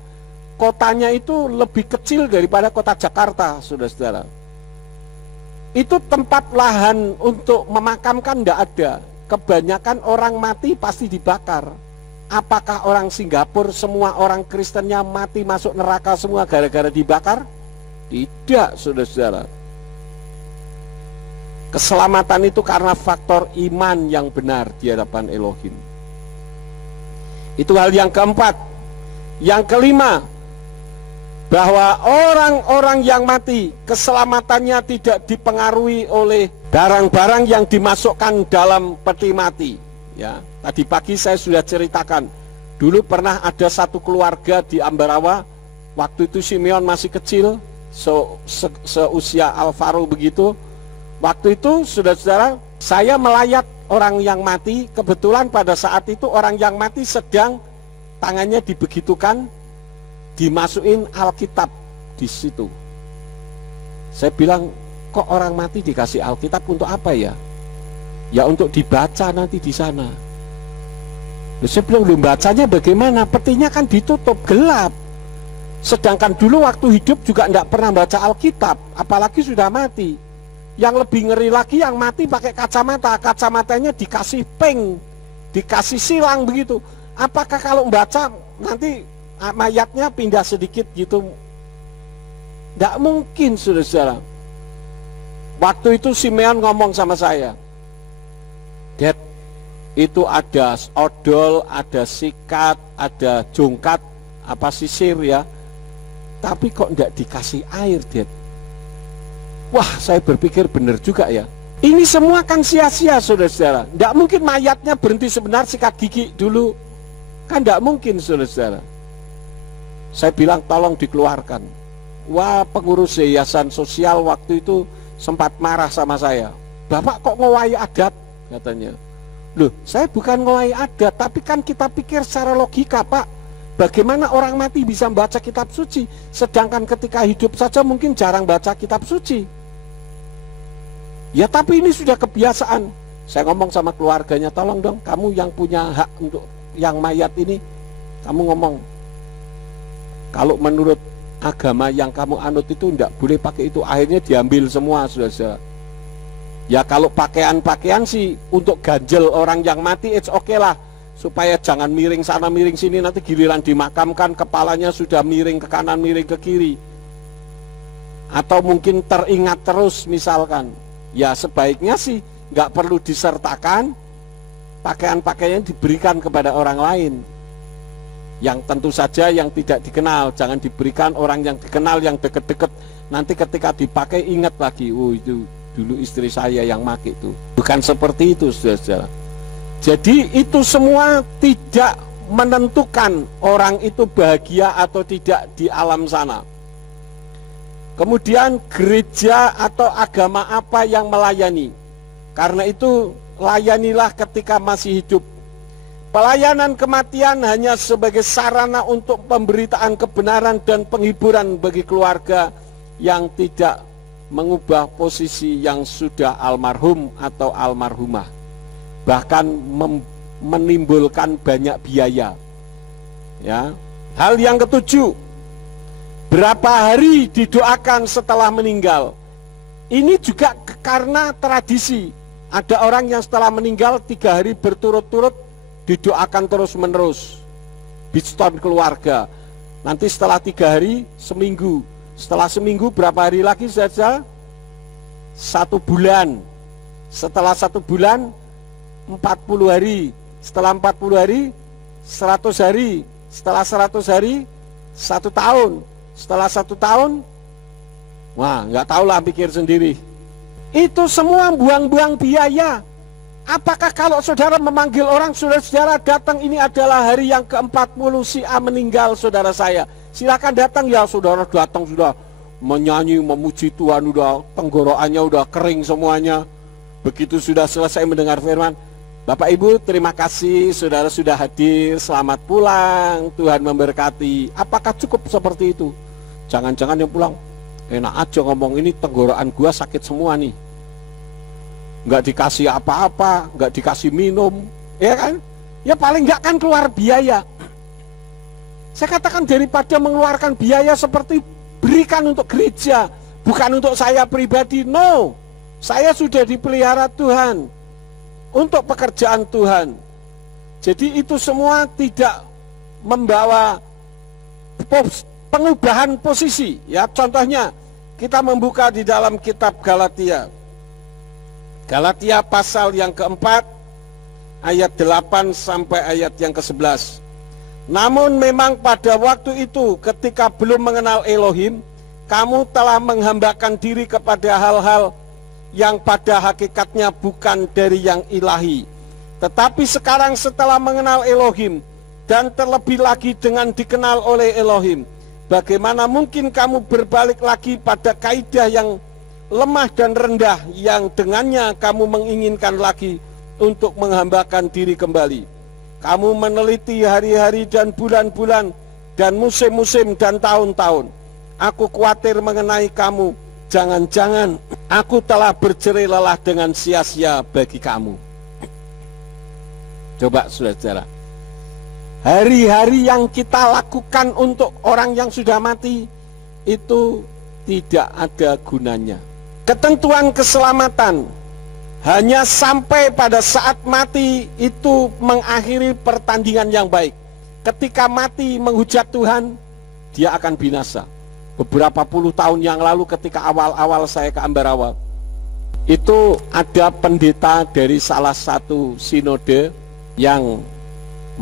Kotanya itu lebih kecil daripada kota Jakarta, saudara-saudara. Itu tempat lahan untuk memakamkan tidak ada. Kebanyakan orang mati pasti dibakar. Apakah orang Singapura semua orang Kristennya mati masuk neraka semua gara-gara dibakar? Tidak, saudara-saudara. Keselamatan itu karena faktor iman yang benar di hadapan Elohim. Itu hal yang keempat. Yang kelima, bahwa orang-orang yang mati keselamatannya tidak dipengaruhi oleh barang-barang yang dimasukkan dalam peti mati. Ya, tadi pagi saya sudah ceritakan. Dulu pernah ada satu keluarga di Ambarawa. Waktu itu Simeon masih kecil, seusia Alvaro begitu. Waktu itu, saudara-saudara, saya melayat orang yang mati. Kebetulan pada saat itu orang yang mati sedang tangannya dibegitukan, dimasukin Alkitab di situ. Saya bilang, kok orang mati dikasih Alkitab untuk apa ya? Ya untuk dibaca nanti di sana. Saya bilang, belum bacanya bagaimana? Petinya kan ditutup, gelap. Sedangkan dulu waktu hidup juga tidak pernah baca Alkitab, apalagi sudah mati. Yang lebih ngeri lagi yang mati pakai kacamata, kacamatanya dikasih peng, dikasih silang begitu. Apakah kalau membaca nanti mayatnya pindah sedikit gitu? Tidak mungkin, saudara-saudara. Waktu itu Simeon ngomong sama saya, Dad, itu ada odol, ada sikat, ada jongkat, apa sisir ya. Tapi kok tidak dikasih air, Dad? Wah, saya berpikir benar juga ya. Ini semua kan sia-sia, saudara-saudara. Tidak mungkin mayatnya berhenti sebentar sikat gigi dulu. Kan tidak mungkin, saudara-saudara. Saya bilang tolong dikeluarkan. Wah, pengurus yayasan sosial waktu itu sempat marah sama saya. Bapak kok ngowai adat? Katanya. Loh, saya bukan ngowai adat, tapi kan kita pikir secara logika, Pak. Bagaimana orang mati bisa membaca kitab suci, sedangkan ketika hidup saja mungkin jarang baca kitab suci. Ya tapi ini sudah kebiasaan. Saya ngomong sama keluarganya, tolong dong kamu yang punya hak untuk yang mayat ini, kamu ngomong, kalau menurut agama yang kamu anut itu tidak boleh pakai itu. Akhirnya diambil semua, saudara. Ya kalau pakaian-pakaian sih untuk ganjel orang yang mati, it's okay lah, supaya jangan miring sana miring sini, nanti giliran dimakamkan kepalanya sudah miring ke kanan miring ke kiri. atau mungkin teringat terus misalkan, ya sebaiknya sih nggak perlu disertakan, pakaian-pakaian diberikan kepada orang lain yang tentu saja yang tidak dikenal. Jangan diberikan orang yang dikenal, yang deket-deket, nanti ketika dipakai ingat lagi, oh itu dulu istri saya yang pakai itu. Bukan seperti itu, saudara-saudara. Jadi itu semua tidak menentukan orang itu bahagia atau tidak di alam sana. Kemudian gereja atau agama apa yang melayani, karena itu layanilah ketika masih hidup. Pelayanan kematian hanya sebagai sarana untuk pemberitaan kebenaran dan penghiburan bagi keluarga yang tidak mengubah posisi yang sudah almarhum atau almarhumah, bahkan menimbulkan banyak biaya. Ya. Hal yang ketujuh, berapa hari didoakan setelah meninggal. Ini juga karena tradisi. Ada orang yang setelah meninggal 3 hari berturut-turut didoakan terus-menerus, biston keluarga. Nanti setelah 3 hari, seminggu. Setelah seminggu berapa hari lagi saja? 1 bulan. Setelah 1 bulan 40 hari. Setelah 40 hari 100 hari. Setelah 100 hari 1 tahun. Setelah 1 tahun, wah nggak tahulah, pikir sendiri. Itu semua buang-buang biaya. Apakah kalau saudara memanggil orang, saudara datang, ini adalah hari yang ke-40 si A meninggal saudara saya, silakan datang, ya saudara datang sudah menyanyi, memuji Tuhan, udah tenggorokannya udah kering semuanya. Begitu sudah selesai mendengar firman, Bapak Ibu terima kasih saudara sudah hadir, selamat pulang, Tuhan memberkati. Apakah cukup seperti itu? Jangan-jangan yang pulang, enak aja ngomong, ini tenggorokan gua sakit semua nih, nggak dikasih apa-apa, nggak dikasih minum, ya kan? Ya paling nggak kan keluar biaya. Saya katakan daripada mengeluarkan biaya seperti berikan untuk gereja, bukan untuk saya pribadi. No, saya sudah dipelihara Tuhan untuk pekerjaan Tuhan. Jadi itu semua tidak membawa pengubahan posisi. Ya, contohnya kita membuka di dalam kitab Galatia. Galatia pasal yang keempat, ayat 8 sampai ayat yang ke-11. Namun memang pada waktu itu ketika belum mengenal Elohim, kamu telah menghambakan diri kepada hal-hal yang pada hakikatnya bukan dari yang ilahi. Tetapi sekarang setelah mengenal Elohim, dan terlebih lagi dengan dikenal oleh Elohim, bagaimana mungkin kamu berbalik lagi pada kaidah yang lemah dan rendah yang dengannya kamu menginginkan lagi untuk menghambakan diri kembali? Kamu meneliti hari-hari dan bulan-bulan dan musim-musim dan tahun-tahun. Aku khawatir mengenai kamu, jangan-jangan aku telah bercerai lelah dengan sia-sia bagi kamu. Coba saudara, hari-hari yang kita lakukan untuk orang yang sudah mati itu tidak ada gunanya. Ketentuan keselamatan hanya sampai pada saat mati itu mengakhiri pertandingan yang baik. Ketika mati menghujat Tuhan, dia akan binasa. Beberapa puluh tahun yang lalu ketika awal-awal saya ke Ambarawa, itu ada pendeta dari salah satu sinode yang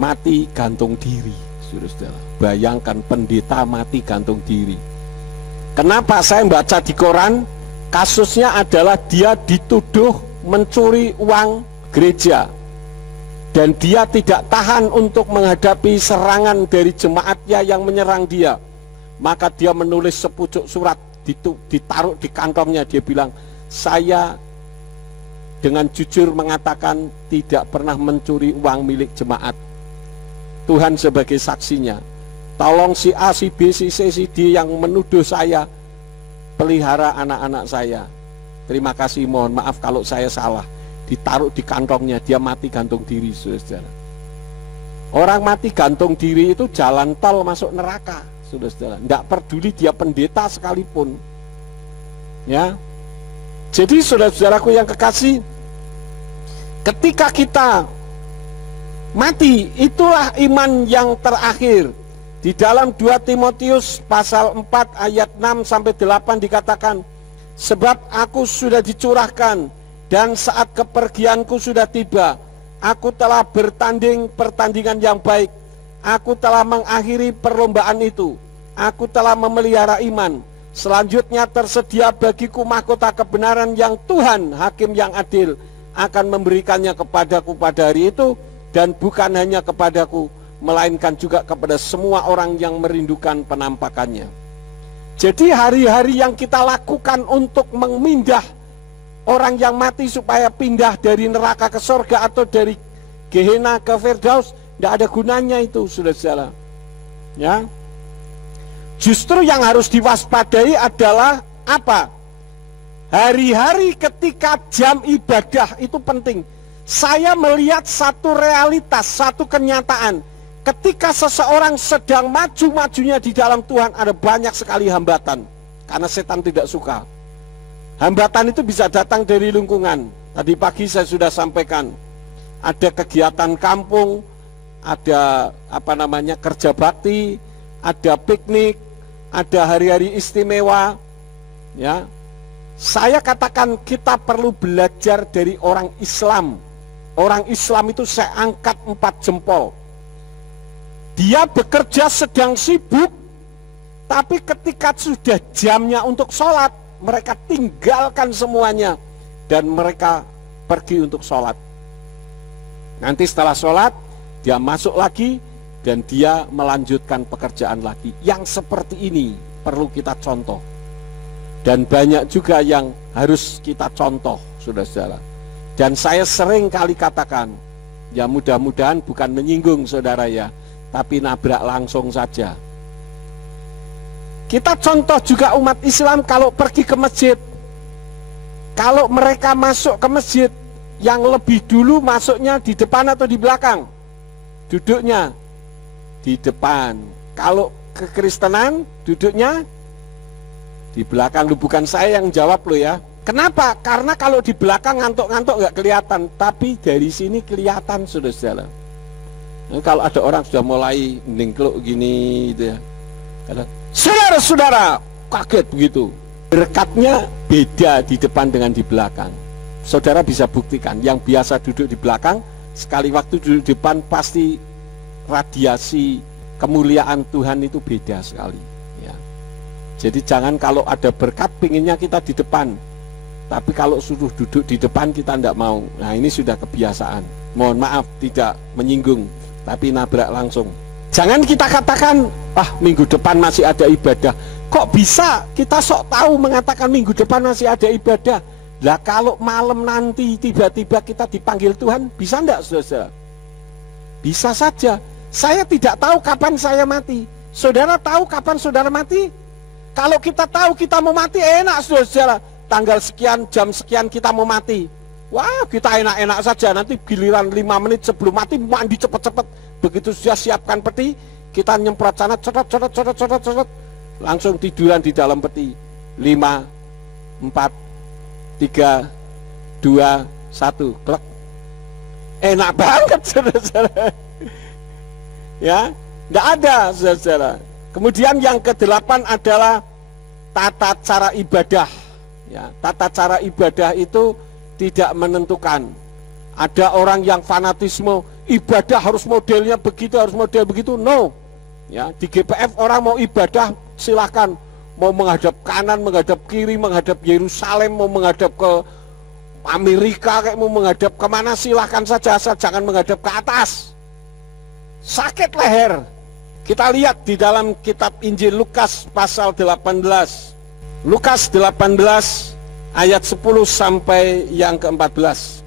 mati gantung diri. Saudara-saudara, bayangkan pendeta mati gantung diri. Kenapa saya baca di koran? Kasusnya adalah dia dituduh mencuri uang gereja, dan dia tidak tahan untuk menghadapi serangan dari jemaatnya yang menyerang dia. Maka dia menulis sepucuk surat, ditaruh di kantongnya. Dia bilang, saya dengan jujur mengatakan tidak pernah mencuri uang milik jemaat. Tuhan sebagai saksinya. Tolong si A, si B, si C, si D yang menuduh saya pelihara anak-anak saya. Terima kasih, mohon maaf kalau saya salah. Ditaruh di kantongnya, dia mati gantung diri, saudara. Orang mati gantung diri itu jalan tol masuk neraka, saudara. Tidak peduli dia pendeta sekalipun. Ya. Jadi saudara-saudaraku yang kekasih, ketika kita mati, itulah iman yang terakhir. Di dalam 2 Timotius pasal 4 ayat 6 sampai 8 dikatakan, sebab aku sudah dicurahkan dan saat kepergianku sudah tiba. Aku telah bertanding pertandingan yang baik. Aku telah mengakhiri perlombaan itu. Aku telah memelihara iman. Selanjutnya tersedia bagiku mahkota kebenaran yang Tuhan, hakim yang adil, akan memberikannya kepadaku pada hari itu, dan bukan hanya kepadaku, melainkan juga kepada semua orang yang merindukan penampakannya. Jadi hari-hari yang kita lakukan untuk memindah orang yang mati supaya pindah dari neraka ke surga atau dari Gehenna ke Firdaus, tidak ada gunanya itu, saudara-saudara. Ya. Justru yang harus diwaspadai adalah apa? Hari-hari ketika jam ibadah itu penting. Saya melihat satu realitas, satu kenyataan. Ketika seseorang sedang maju-majunya di dalam Tuhan, ada banyak sekali hambatan. Karena setan tidak suka. Hambatan itu bisa datang dari lingkungan. Tadi pagi saya sudah sampaikan, ada kegiatan kampung, ada kerja bakti, ada piknik, ada hari-hari istimewa. Ya, saya katakan kita perlu belajar dari orang Islam. Orang Islam itu saya angkat 4 jempol. Dia bekerja sedang sibuk, tapi ketika sudah jamnya untuk sholat, mereka tinggalkan semuanya dan mereka pergi untuk sholat. Nanti setelah sholat, dia masuk lagi dan dia melanjutkan pekerjaan lagi. Yang seperti ini perlu kita contoh. Dan banyak juga yang harus kita contoh, saudara-saudara. Dan saya sering kali katakan, ya mudah-mudahan bukan menyinggung saudara ya, tapi nabrak langsung saja. Kita contoh juga umat Islam kalau pergi ke masjid. Kalau mereka masuk ke masjid, yang lebih dulu masuknya di depan atau di belakang? Duduknya di depan. Kalau kekristenan duduknya di belakang. Lu bukan saya yang jawab lo ya. Kenapa? Karena kalau di belakang ngantuk-ngantuk nggak kelihatan, tapi dari sini kelihatan, saudara-saudara. Nah, kalau ada orang sudah mulai ningkluk gini gitu ya, saudara-saudara kaget begitu. Berkatnya beda di depan dengan di belakang. Saudara bisa buktikan, yang biasa duduk di belakang, sekali waktu duduk di depan pasti radiasi kemuliaan Tuhan itu beda sekali. Ya. Jadi jangan kalau ada berkat pinginnya kita di depan, tapi kalau suruh duduk di depan kita tidak mau. Nah ini sudah kebiasaan. Mohon maaf tidak menyinggung, tapi nabrak langsung. Jangan kita katakan, minggu depan masih ada ibadah. Kok bisa kita sok tahu mengatakan minggu depan masih ada ibadah? Lah kalau malam nanti tiba-tiba kita dipanggil Tuhan, bisa enggak saudara? Bisa saja. Saya tidak tahu kapan saya mati. Saudara tahu kapan saudara mati? Kalau kita tahu kita mau mati, enak saudara. Tanggal sekian, jam sekian kita mau mati. Wah, kita enak-enak saja. Nanti giliran 5 menit sebelum mati, mandi cepet-cepet. Begitu sudah siapkan peti, kita nyemprot sana, codot, langsung tiduran di dalam peti. 5, 4, 3, 2, 1, klek. Enak banget, saudara-saudara. Ya, enggak ada, saudara-saudara. Kemudian yang ke-8 adalah tata cara ibadah. Ya, tata cara ibadah itu tidak menentukan. Ada orang yang fanatisme, ibadah harus modelnya begitu, harus model begitu. No. Ya, di GPF orang mau ibadah silakan, mau menghadap kanan, menghadap kiri, menghadap Yerusalem, mau menghadap ke Amerika, kayak mau menghadap kemana silahkan saja, asal jangan menghadap ke atas. Sakit leher. Kita lihat di dalam kitab Injil Lukas pasal 18. Lukas 18 ayat 10 sampai yang ke-14.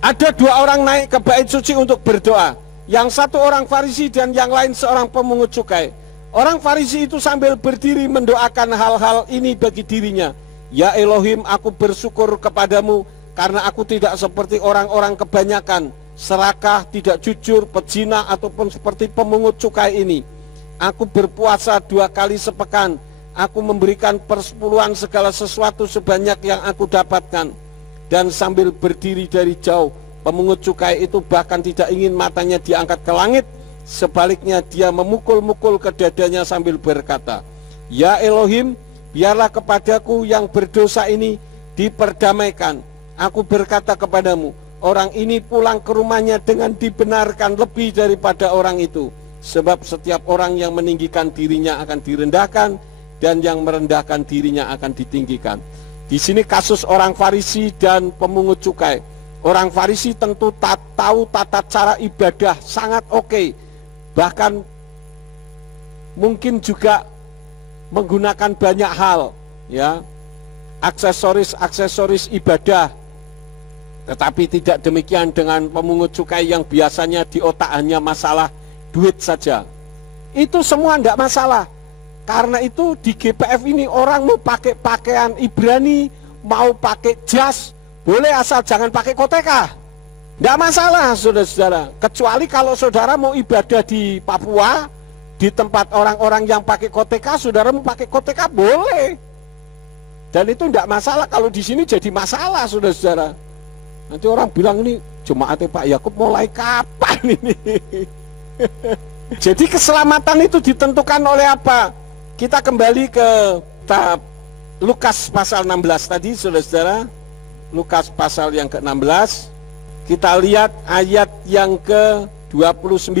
Ada 2 orang naik ke bait suci untuk berdoa. Yang satu orang Farisi dan yang lain seorang pemungut cukai. Orang Farisi itu sambil berdiri mendoakan hal-hal ini bagi dirinya. Ya Elohim, aku bersyukur kepadamu karena aku tidak seperti orang-orang kebanyakan, serakah, tidak jujur, pezina ataupun seperti pemungut cukai ini. Aku berpuasa 2 kali sepekan. Aku memberikan persepuluhan segala sesuatu sebanyak yang aku dapatkan. Dan sambil berdiri dari jauh, pemungut cukai itu bahkan tidak ingin matanya diangkat ke langit Sebaliknya dia memukul-mukul ke dadanya sambil berkata, "Ya Elohim, biarlah kepadaku yang berdosa ini diperdamaikan. Aku berkata kepadamu, orang ini pulang ke rumahnya dengan dibenarkan lebih daripada orang itu. Sebab setiap orang yang meninggikan dirinya akan direndahkan, dan yang merendahkan dirinya akan ditinggikan." Di sini kasus orang Farisi dan pemungut cukai. Orang Farisi tentu tahu tata cara ibadah sangat oke. Bahkan mungkin juga menggunakan banyak hal, ya, aksesoris ibadah. Tetapi tidak demikian dengan pemungut cukai yang biasanya di otak hanya masalah duit saja. Itu semua tidak masalah. Karena itu di GPF ini orang mau pakai pakaian Ibrani, mau pakai jas, boleh asal jangan pakai koteka. Tidak masalah, saudara-saudara. Kecuali kalau saudara mau ibadah di Papua, di tempat orang-orang yang pakai koteka, saudara mau pakai koteka boleh. Dan itu tidak masalah. Kalau di sini jadi masalah, saudara-saudara. Nanti orang bilang, ini jemaatnya Pak Yakub mulai kapan ini? Jadi keselamatan itu ditentukan oleh apa? Kita kembali ke Lukas pasal 16 tadi, saudara-saudara. Lukas pasal yang ke-16. Kita lihat ayat yang ke-29.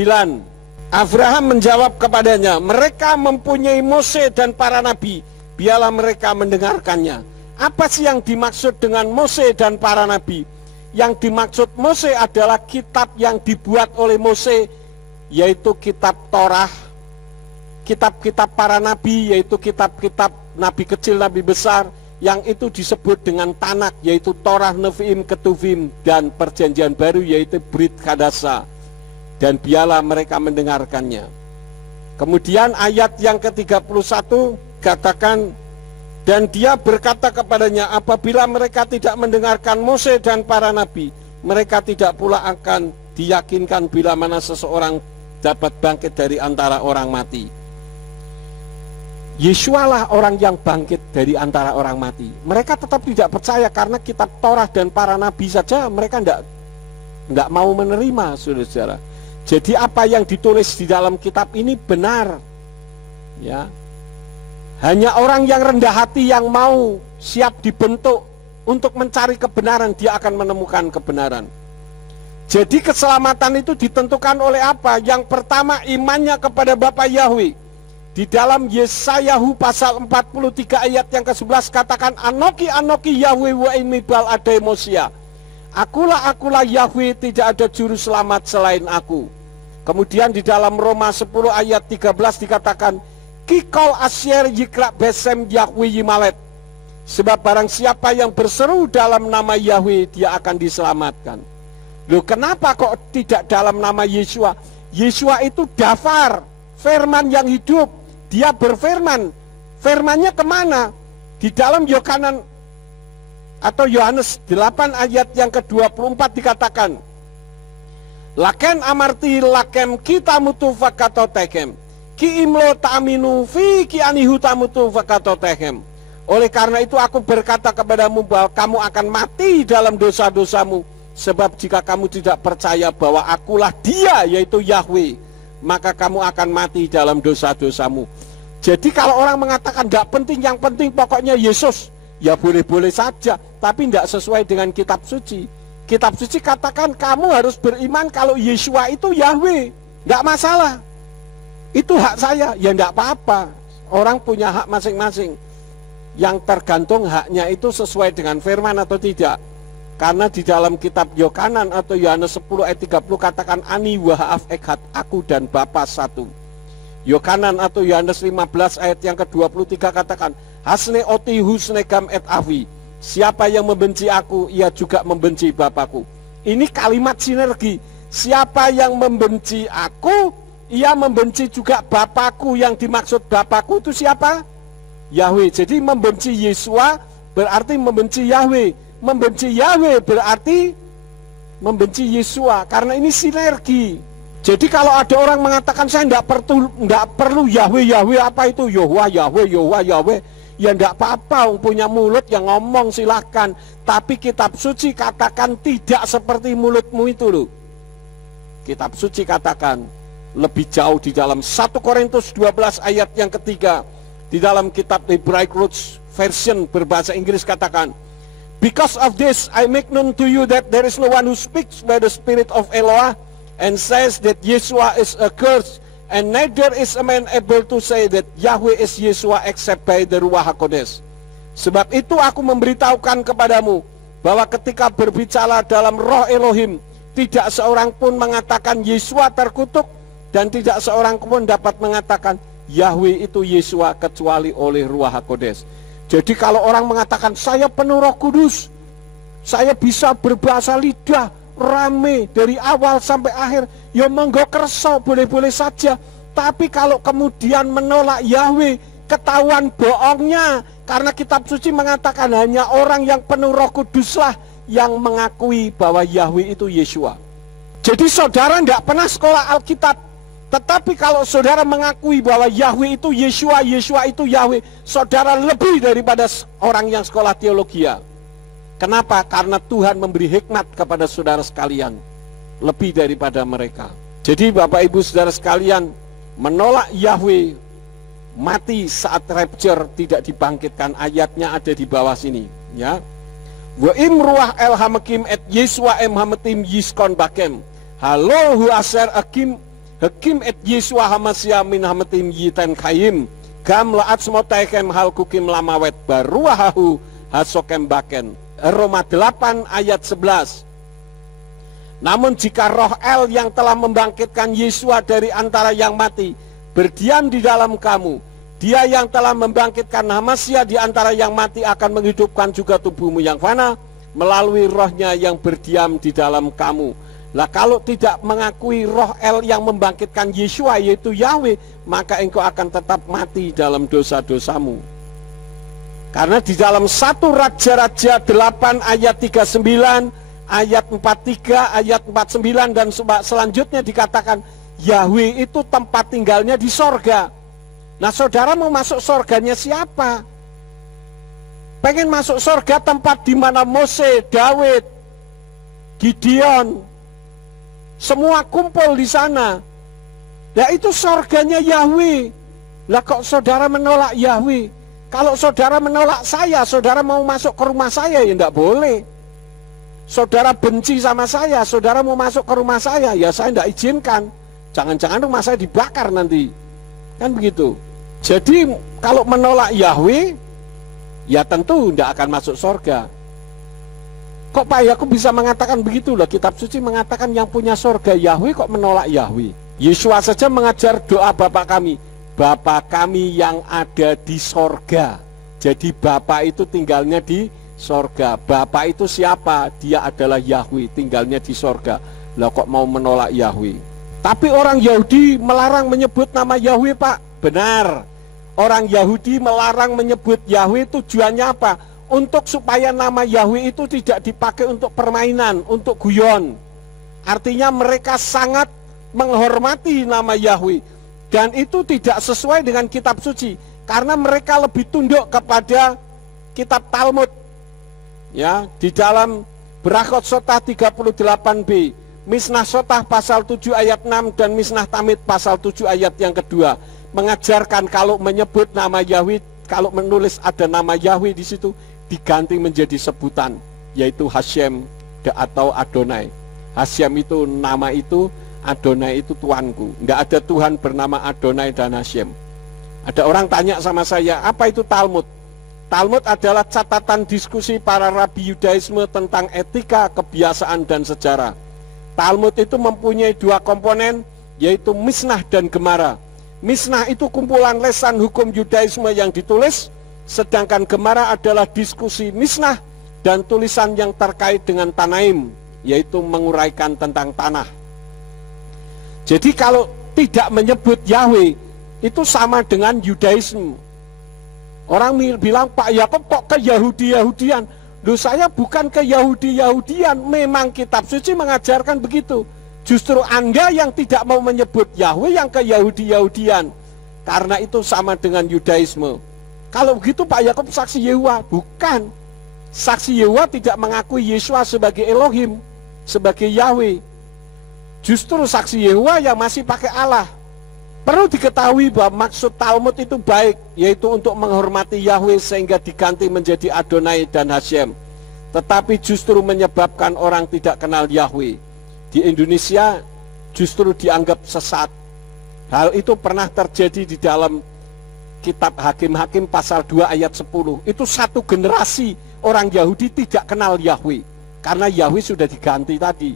Abraham menjawab kepadanya, "Mereka mempunyai Mose dan para nabi, biarlah mereka mendengarkannya." Apa sih yang dimaksud dengan Mose dan para nabi? Yang dimaksud Mose adalah kitab yang dibuat oleh Mose, yaitu kitab Torah. Kitab-kitab para nabi, yaitu kitab-kitab nabi kecil, nabi besar, yang itu disebut dengan Tanak, yaitu Torah, Nevi'im, Ketuvim, dan perjanjian baru, yaitu Brit Kadasa. Dan biarlah mereka mendengarkannya. Kemudian ayat yang ke-31 katakan, dan dia berkata kepadanya, apabila mereka tidak mendengarkan Mose dan para nabi, mereka tidak pula akan diyakinkan bila mana seseorang dapat bangkit dari antara orang mati. Yesualah orang yang bangkit dari antara orang mati. Mereka tetap tidak percaya karena kitab Torah dan para nabi saja mereka tidak mau menerima, saudara-saudara. Jadi apa yang ditulis di dalam kitab ini benar, ya. Hanya orang yang rendah hati yang mau siap dibentuk untuk mencari kebenaran, dia akan menemukan kebenaran. Jadi keselamatan itu ditentukan oleh apa? Yang pertama, imannya kepada Bapa Yahweh. Di dalam Yesayahu pasal 43 ayat yang ke-11 katakan, Anoki Yahweh wa imibal adai Mosia. Akulah Yahweh, tidak ada juru selamat selain aku. Kemudian di dalam Roma 10 ayat 13 dikatakan, Kikol asyer yikra besem Yahweh yimalet. Sebab barang siapa yang berseru dalam nama Yahweh, dia akan diselamatkan. Loh, kenapa kok tidak dalam nama Yesua? Yesua itu dafar, firman yang hidup. Dia berfirman. Firmannya kemana? Di dalam Yohanan atau Yohanes 8 ayat yang ke-24 dikatakan, Laken amarti lakem kita mutu fakatotekem, ki imlo ta'aminu fi ki anihu tamutu fakatotekem. Oleh karena itu aku berkata kepadamu bahwa kamu akan mati dalam dosa-dosamu. Sebab jika kamu tidak percaya bahwa akulah dia, yaitu Yahweh, maka kamu akan mati dalam dosa-dosamu. Jadi kalau orang mengatakan tidak penting, yang penting pokoknya Yesus, ya boleh-boleh saja, tapi tidak sesuai dengan kitab suci. Kitab suci katakan kamu harus beriman kalau Yesua itu Yahweh, tidak masalah. Itu hak saya, ya tidak apa-apa. Orang punya hak masing-masing. Yang tergantung haknya itu sesuai dengan firman atau tidak. Karena di dalam kitab Yohanan atau Yohanes 10 ayat 30 katakan Ani wahaf ekhat, aku dan Bapa satu. Yohanan atau Yohanes 15 ayat yang ke-23 katakan Hasne oti husne gam et avi. Siapa yang membenci aku, ia juga membenci Bapakku. Ini kalimat sinergi. Siapa yang membenci aku, ia membenci juga Bapakku. Yang dimaksud Bapakku itu siapa? Yahweh. Jadi membenci Yesua berarti membenci Yahweh. Membenci Yahweh berarti membenci Yesua, karena ini sinergi. Jadi kalau ada orang mengatakan saya tidak perlu Yahweh apa itu Yahweh, ya tidak apa-apa, punya mulut yang ngomong silahkan. Tapi kitab suci katakan tidak seperti mulutmu itu loh. Kitab suci katakan lebih jauh di dalam 1 Korintus 12 ayat yang ketiga. Di dalam kitab Hebraic Roots Version berbahasa Inggris katakan, "Because of this I make known to you that there is no one who speaks by the Spirit of Eloah and says that Yeshua is accursed, and neither is a man able to say that Yahweh is Yeshua except by the Ruach HaKodesh. Sebab itu aku memberitahukan kepadamu bahwa ketika berbicara dalam roh Elohim, tidak seorang pun mengatakan Yeshua terkutuk, dan tidak seorang pun dapat mengatakan Yahweh itu Yeshua kecuali oleh Ruach HaKodesh." Jadi kalau orang mengatakan saya penuh Roh Kudus, saya bisa berbahasa lidah rame dari awal sampai akhir, ya monggo kerso, boleh-boleh saja. Tapi kalau kemudian menolak Yahweh, ketahuan bohongnya, karena kitab suci mengatakan hanya orang yang penuh Roh Kuduslah yang mengakui bahwa Yahweh itu Yeshua. Jadi saudara tidak pernah sekolah Alkitab, tetapi kalau saudara mengakui bahwa Yahweh itu Yeshua, Yeshua itu Yahweh, saudara lebih daripada orang yang sekolah teologi. Kenapa? Karena Tuhan memberi hikmat kepada saudara sekalian, lebih daripada mereka. Jadi Bapak Ibu Saudara sekalian, menolak Yahweh, mati saat rapture, tidak dibangkitkan. Ayatnya ada di bawah sini, ya. Wa imruah el hamekim et Yeshua em hametim yiskon bakem. Halo hu aser hakim et Yeshua hamasya min hametim yiten kayim. Gam laat smotaikem hal kukim lamawet baruahahu hasokem baken. Roma 8 ayat 11. Namun jika roh El yang telah membangkitkan Yeshua dari antara yang mati berdiam di dalam kamu, Dia yang telah membangkitkan Hamasya di antara yang mati akan menghidupkan juga tubuhmu yang fana melalui rohnya yang berdiam di dalam kamu. Lah kalau tidak mengakui roh El yang membangkitkan Yeshua, yaitu Yahweh, maka engkau akan tetap mati dalam dosa-dosamu. Karena di dalam 1 Raja-Raja 8 ayat 39, ayat 43, ayat 49 dan selanjutnya dikatakan Yahweh itu tempat tinggalnya di sorga. Nah saudara mau masuk sorganya siapa? Pengen masuk sorga tempat di mana Mose, Daud, Gideon, semua kumpul di sana. Nah itu sorganya Yahweh. Lah kok saudara menolak Yahweh? Kalau saudara menolak saya, saudara mau masuk ke rumah saya ya enggak boleh. Saudara benci sama saya, saudara mau masuk ke rumah saya, ya saya enggak izinkan. Jangan-jangan rumah saya dibakar nanti. Kan begitu. Jadi kalau menolak Yahweh, ya tentu enggak akan masuk sorga. Kok Pak Yakub bisa mengatakan begitu? Lah kitab suci mengatakan yang punya sorga Yahweh kok menolak Yahweh. Yeshua saja mengajar doa Bapa kami, Bapa kami yang ada di sorga. Jadi Bapa itu tinggalnya di sorga. Bapa itu siapa? Dia adalah Yahweh, tinggalnya di sorga. Lah kok mau menolak Yahweh? Tapi orang Yahudi melarang menyebut nama Yahweh, Pak. Benar. Orang Yahudi melarang menyebut Yahweh, tujuannya apa? Untuk supaya nama Yahweh itu tidak dipakai untuk permainan, untuk guyon. Artinya mereka sangat menghormati nama Yahweh. Dan itu tidak sesuai dengan kitab suci. Karena mereka lebih tunduk kepada kitab Talmud. Ya, di dalam Berachot Sotah 38b, Misnah Sotah pasal 7 ayat 6 dan Misnah Tamid pasal 7 ayat yang kedua mengajarkan kalau menyebut nama Yahweh, kalau menulis ada nama Yahweh di situ diganti menjadi sebutan, yaitu Hashem atau Adonai. Hashem itu nama itu, Adonai itu Tuanku. Tidak ada Tuhan bernama Adonai dan Hashem. Ada orang tanya sama saya, apa itu Talmud? Talmud adalah catatan diskusi para rabi Yudaisme tentang etika, kebiasaan, dan sejarah. Talmud itu mempunyai dua komponen, yaitu Misnah dan Gemara. Misnah itu kumpulan lesan hukum Yudaisme yang ditulis, sedangkan Gemara adalah diskusi Misnah dan tulisan yang terkait dengan Tanaim, yaitu menguraikan tentang tanah. Jadi kalau tidak menyebut Yahweh, itu sama dengan Yudaisme. Orang bilang, Pak Yakub kok ke Yahudi-Yahudian? Loh, saya bukan ke Yahudi-Yahudian, memang kitab suci mengajarkan begitu. Justru Anda yang tidak mau menyebut Yahweh yang ke Yahudi-Yahudian. Karena itu sama dengan Yudaisme. Kalau begitu Pak Yakub saksi Yehuwa? Bukan. Saksi Yehuwa tidak mengakui Yeshua sebagai Elohim, sebagai Yahweh. Justru saksi Yehova yang masih pakai Allah. Perlu diketahui bahwa maksud Talmud itu baik, yaitu untuk menghormati Yahweh sehingga diganti menjadi Adonai dan Hashem. Tetapi justru menyebabkan orang tidak kenal Yahweh. Di Indonesia justru dianggap sesat. Hal itu pernah terjadi di dalam kitab Hakim-Hakim pasal 2 ayat 10. Itu satu generasi orang Yahudi tidak kenal Yahweh, karena Yahweh sudah diganti tadi.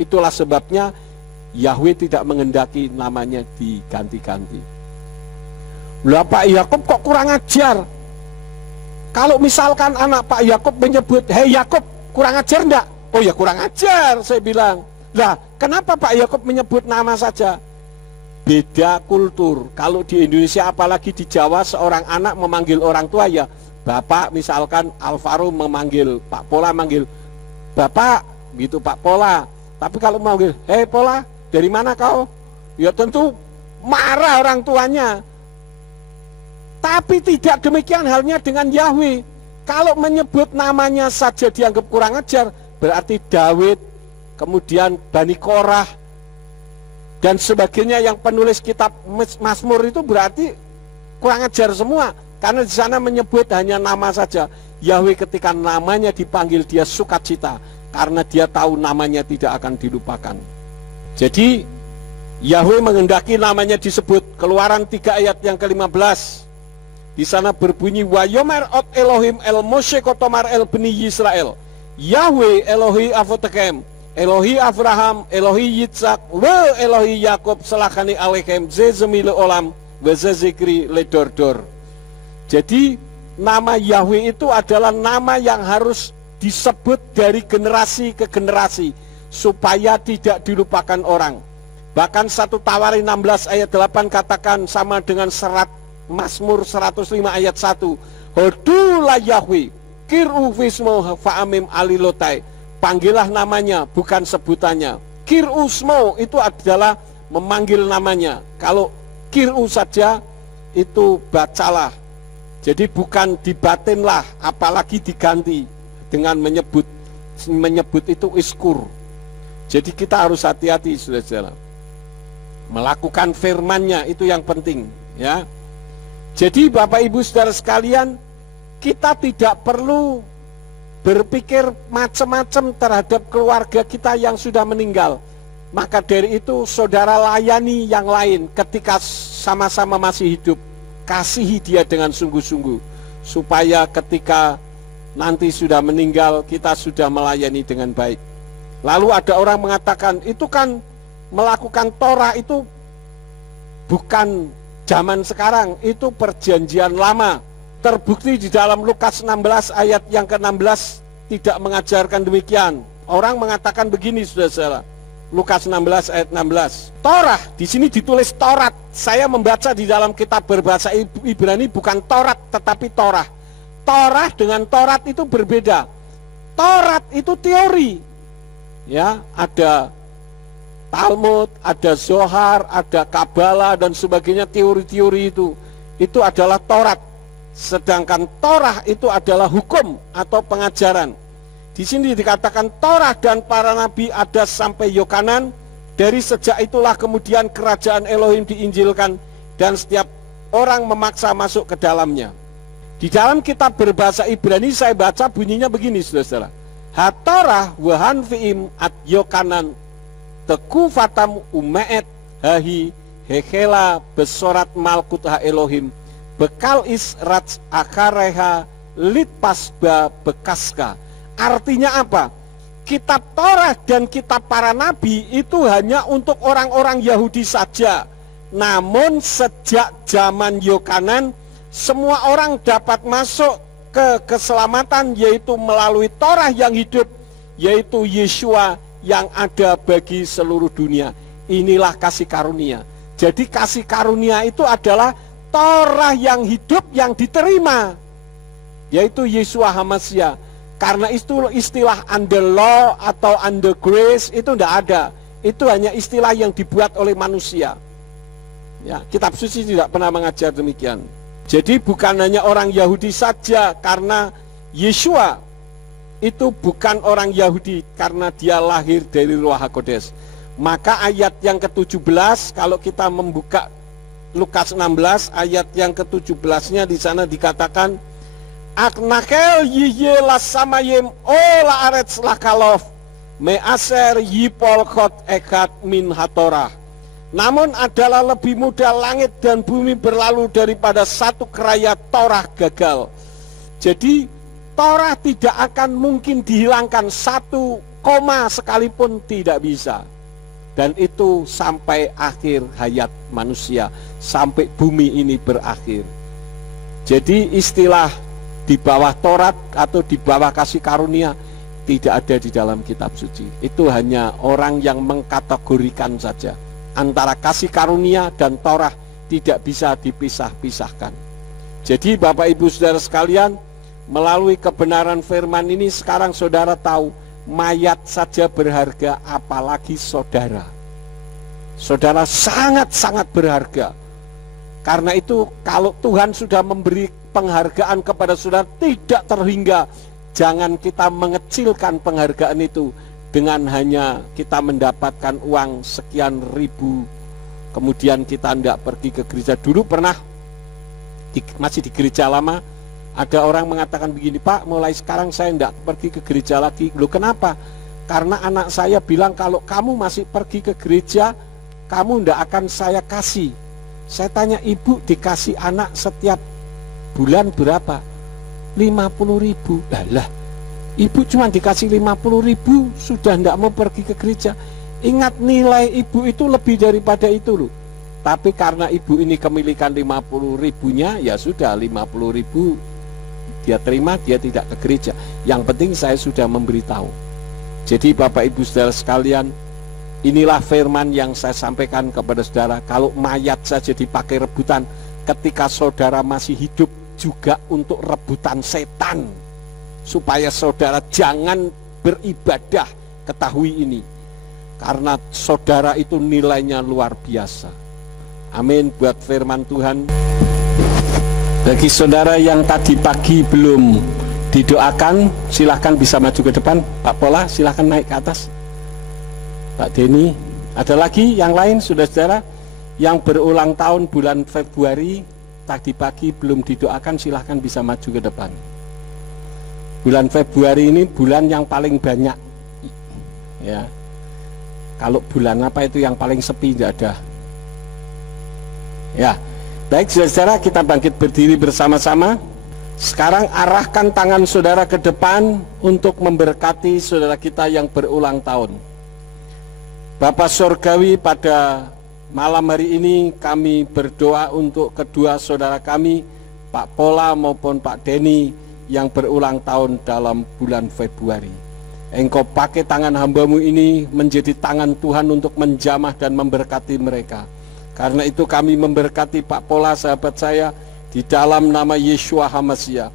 Itulah sebabnya Yahweh tidak menghendaki namanya diganti-ganti. Lah Pak Yakub kok kurang ajar? Kalau misalkan anak Pak Yakub menyebut, "Hei Yakub, kurang ajar enggak?" "Oh ya kurang ajar," saya bilang. Lah kenapa Pak Yakub menyebut nama saja? Beda kultur. Kalau di Indonesia apalagi di Jawa, seorang anak memanggil orang tua ya Bapak. Misalkan Alvaro memanggil Pak Pola, manggil Bapak gitu, Pak Pola. Tapi kalau manggil, "Hei Pola, dari mana kau?" Ya tentu marah orang tuanya. Tapi tidak demikian halnya dengan Yahweh. Kalau menyebut namanya saja dianggap kurang ajar, berarti Daud, kemudian Bani Korah, dan sebagainya yang penulis kitab Mazmur itu berarti kurang ajar semua. Karena di sana menyebut hanya nama saja. Yahweh ketika namanya dipanggil dia sukacita, karena dia tahu namanya tidak akan dilupakan. Jadi Yahweh menghendaki namanya disebut. Keluaran 3 ayat yang ke-15. Di sana berbunyi, "Wa yomer ot Elohim el Moshe kotomar el bni Yisrael, Yahweh Elohi Avotekem, Elohi Abraham, Elohi Yitzhak, we Elohi Yakob selakani alehem zezemile olam, we zezikri ledordor." Jadi nama Yahweh itu adalah nama yang harus disebut dari generasi ke generasi, supaya tidak dilupakan orang. Bahkan 1 Tawari 16 ayat 8 katakan sama dengan serat Mazmur 105 ayat 1. "Hodulah Yahweh, kiru vismo fa'amim alilotai." Panggillah namanya, bukan sebutannya. Kiru smo itu adalah memanggil namanya. Kalau kiru saja itu bacalah. Jadi bukan dibatinlah, apalagi diganti dengan menyebut. Menyebut itu iskur. Jadi kita harus hati-hati, saudara-saudara. Melakukan firman-Nya itu yang penting, ya. Jadi Bapak Ibu Saudara sekalian, kita tidak perlu berpikir macam-macam terhadap keluarga kita yang sudah meninggal. Maka dari itu saudara layani yang lain ketika sama-sama masih hidup. Kasihi dia dengan sungguh-sungguh, supaya ketika nanti sudah meninggal kita sudah melayani dengan baik. Lalu ada orang mengatakan, itu kan melakukan Torah itu bukan zaman sekarang, itu perjanjian lama. Terbukti di dalam Lukas 16 ayat yang ke-16 tidak mengajarkan demikian. Orang mengatakan begini, saudara-saudara. Lukas 16 ayat 16. Torah, di sini ditulis Torat. Saya membaca di dalam kitab berbahasa Ibrani bukan Torat tetapi Torah. Torah dengan Torat itu berbeda. Torat itu teori. Ya, ada Talmud, ada Zohar, ada Kabbalah dan sebagainya, teori-teori itu adalah Taurat. Sedangkan Torah itu adalah hukum atau pengajaran. Di sini dikatakan Torah dan para nabi ada sampai Yohanan. Dari sejak itulah kemudian kerajaan Elohim diinjilkan dan setiap orang memaksa masuk ke dalamnya. Di dalam kitab berbahasa Ibrani saya baca bunyinya begini, saudara-saudara. Hatorah wahan fiim at Yohanan teku fatam umeet hahi hekela besorat malkut ha Elohim bekal israt akareha litpasba bekaska. Artinya apa? Kitab Torah dan kitab para nabi itu hanya untuk orang-orang Yahudi saja. Namun sejak zaman Yohanan semua orang dapat masuk ke keselamatan, yaitu melalui Torah yang hidup, yaitu Yeshua yang ada bagi seluruh dunia. Inilah kasih karunia. Jadi kasih karunia itu adalah Torah yang hidup yang diterima, yaitu Yeshua HaMashiach. Karena itu istilah under law atau under grace itu tidak ada. Itu hanya istilah yang dibuat oleh manusia. Ya, kitab suci tidak pernah mengajar demikian. Jadi bukan hanya orang Yahudi saja, karena Yeshua itu bukan orang Yahudi karena dia lahir dari Ruach HaKodes. Maka ayat yang ke-17, kalau kita membuka Lukas 16 ayat yang ke-17-nya, di sana dikatakan, Aknakel yiye lasamayem ola arets lakalof measer yipol khot ekat min hatorah. Namun adalah lebih mudah langit dan bumi berlalu daripada satu keraya Torah gagal. Jadi Torah tidak akan mungkin dihilangkan, satu koma sekalipun tidak bisa. Dan itu sampai akhir hayat manusia, sampai bumi ini berakhir. Jadi istilah di bawah Taurat atau di bawah kasih karunia tidak ada di dalam kitab suci. Itu hanya orang yang mengkategorikan saja. Antara kasih karunia dan Taurat tidak bisa dipisah-pisahkan. Jadi Bapak Ibu Saudara sekalian, melalui kebenaran firman ini sekarang saudara tahu, mayat saja berharga, apalagi saudara. Saudara sangat-sangat berharga. Karena itu kalau Tuhan sudah memberi penghargaan kepada saudara, tidak terhingga. Jangan kita mengecilkan penghargaan itu dengan hanya kita mendapatkan uang sekian ribu, kemudian kita tidak pergi ke gereja. Dulu pernah masih di gereja lama, ada orang mengatakan begini, Pak, mulai sekarang saya tidak pergi ke gereja lagi. Loh, kenapa? Karena anak saya bilang kalau kamu masih pergi ke gereja, kamu tidak akan saya kasih. Saya tanya, ibu dikasih anak setiap bulan berapa? 50.000. Lah, ibu cuma dikasih 50.000 sudah tidak mau pergi ke gereja. Ingat, nilai ibu itu lebih daripada itu loh. Tapi karena ibu ini kemilikan 50.000-nya, ya sudah 50.000 dia terima, dia tidak ke gereja. Yang penting saya sudah memberitahu. Jadi Bapak Ibu Saudara sekalian, inilah firman yang saya sampaikan kepada saudara. Kalau mayat saja dipakai rebutan, ketika saudara masih hidup juga untuk rebutan setan. Supaya saudara jangan beribadah, ketahui ini. Karena saudara itu nilainya luar biasa. Amin buat firman Tuhan. Bagi saudara yang tadi pagi belum didoakan, silahkan bisa maju ke depan. Pak Pola silahkan naik ke atas. Pak Denny, ada lagi yang lain saudara-saudara yang berulang tahun bulan Februari tadi pagi belum didoakan, silahkan bisa maju ke depan. Bulan Februari ini bulan yang paling banyak, ya. Kalau bulan apa itu yang paling sepi, tidak ada. Ya, baik saudara, kita bangkit berdiri bersama-sama. Sekarang arahkan tangan saudara ke depan untuk memberkati saudara kita yang berulang tahun. Bapak Surgawi, pada malam hari ini kami berdoa untuk kedua saudara kami, Pak Pola maupun Pak Denny yang berulang tahun dalam bulan Februari. Engkau pakai tangan hambamu ini menjadi tangan Tuhan untuk menjamah dan memberkati mereka. Karena itu kami memberkati Pak Pola sahabat saya di dalam nama Yeshua HaMashiach.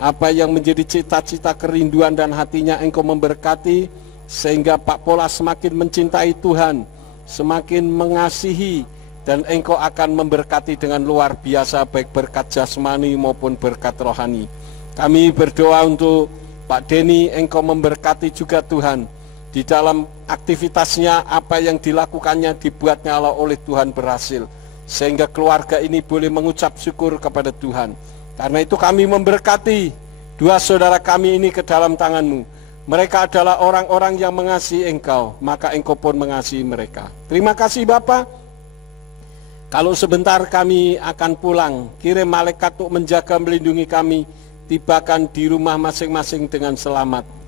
Apa yang menjadi cita-cita kerinduan dan hatinya engkau memberkati, sehingga Pak Pola semakin mencintai Tuhan, semakin mengasihi, dan engkau akan memberkati dengan luar biasa, baik berkat jasmani maupun berkat rohani. Kami berdoa untuk Pak Denny, engkau memberkati juga Tuhan. Di dalam aktivitasnya, apa yang dilakukannya dibuatnya oleh Tuhan berhasil, sehingga keluarga ini boleh mengucap syukur kepada Tuhan. Karena itu kami memberkati dua saudara kami ini ke dalam tangan-Mu. Mereka adalah orang-orang yang mengasihi Engkau, maka Engkau pun mengasihi mereka. Terima kasih Bapa. Kalau sebentar kami akan pulang, kirim malaikat untuk menjaga melindungi kami, tibakan di rumah masing-masing dengan selamat.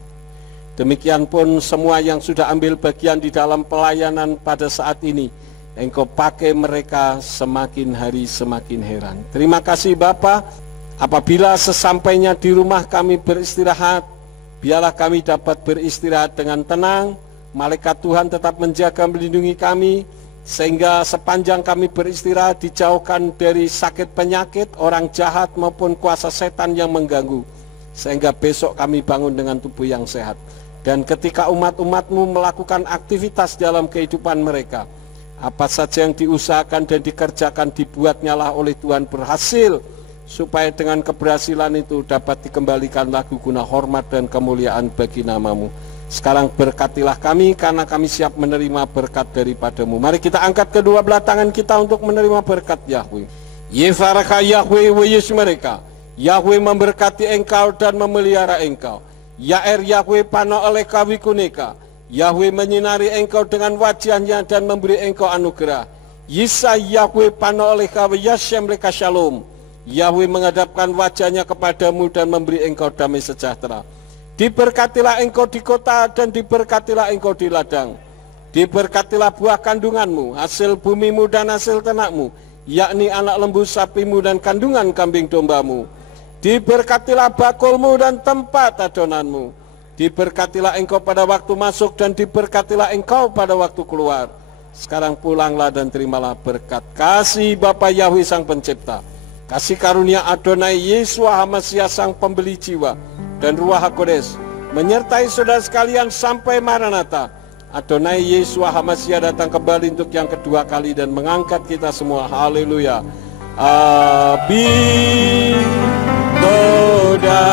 Demikian pun semua yang sudah ambil bagian di dalam pelayanan pada saat ini, Engkau pakai mereka semakin hari semakin heran. Terima kasih Bapa. Apabila sesampainya di rumah kami beristirahat, biarlah kami dapat beristirahat dengan tenang. Malaikat Tuhan tetap menjaga melindungi kami, sehingga sepanjang kami beristirahat dijauhkan dari sakit penyakit, orang jahat maupun kuasa setan yang mengganggu, sehingga besok kami bangun dengan tubuh yang sehat. Dan ketika umat-umat-Mu melakukan aktivitas dalam kehidupan mereka, apa saja yang diusahakan dan dikerjakan dibuatnya lah oleh Tuhan berhasil, supaya dengan keberhasilan itu dapat dikembalikan lagu guna hormat dan kemuliaan bagi nama-Mu. Sekarang berkatilah kami karena kami siap menerima berkat daripada-Mu. Mari kita angkat kedua belah tangan kita untuk menerima berkat Yahweh. Yefaraka Yahweh wa Yesus mereka. Yahweh memberkati engkau dan memelihara engkau. Yaer Yahweh pano oleh kawikuneka. Yahweh menyinari engkau dengan wajahnya dan memberi engkau anugerah. Yisa Yahweh pano oleh kawi Yashem leka shalom. Yahweh menghadapkan wajahnya kepadamu dan memberi engkau damai sejahtera. Diberkatilah engkau di kota dan diberkatilah engkau di ladang. Diberkatilah buah kandunganmu, hasil bumimu dan hasil ternakmu, yakni anak lembu sapimu dan kandungan kambing dombamu. Diberkatilah bakulmu dan tempat adonanmu. Diberkatilah engkau pada waktu masuk dan diberkatilah engkau pada waktu keluar. Sekarang pulanglah dan terimalah berkat kasih Bapa Yahweh Sang Pencipta, kasih karunia Adonai Yeshua HaMasiah Sang Pembeli jiwa, dan Ruach HaKodes menyertai saudara sekalian sampai Maranatha. Adonai Yeshua HaMasiah datang kembali untuk yang kedua kali dan mengangkat kita semua. Haleluya. Abi Toda.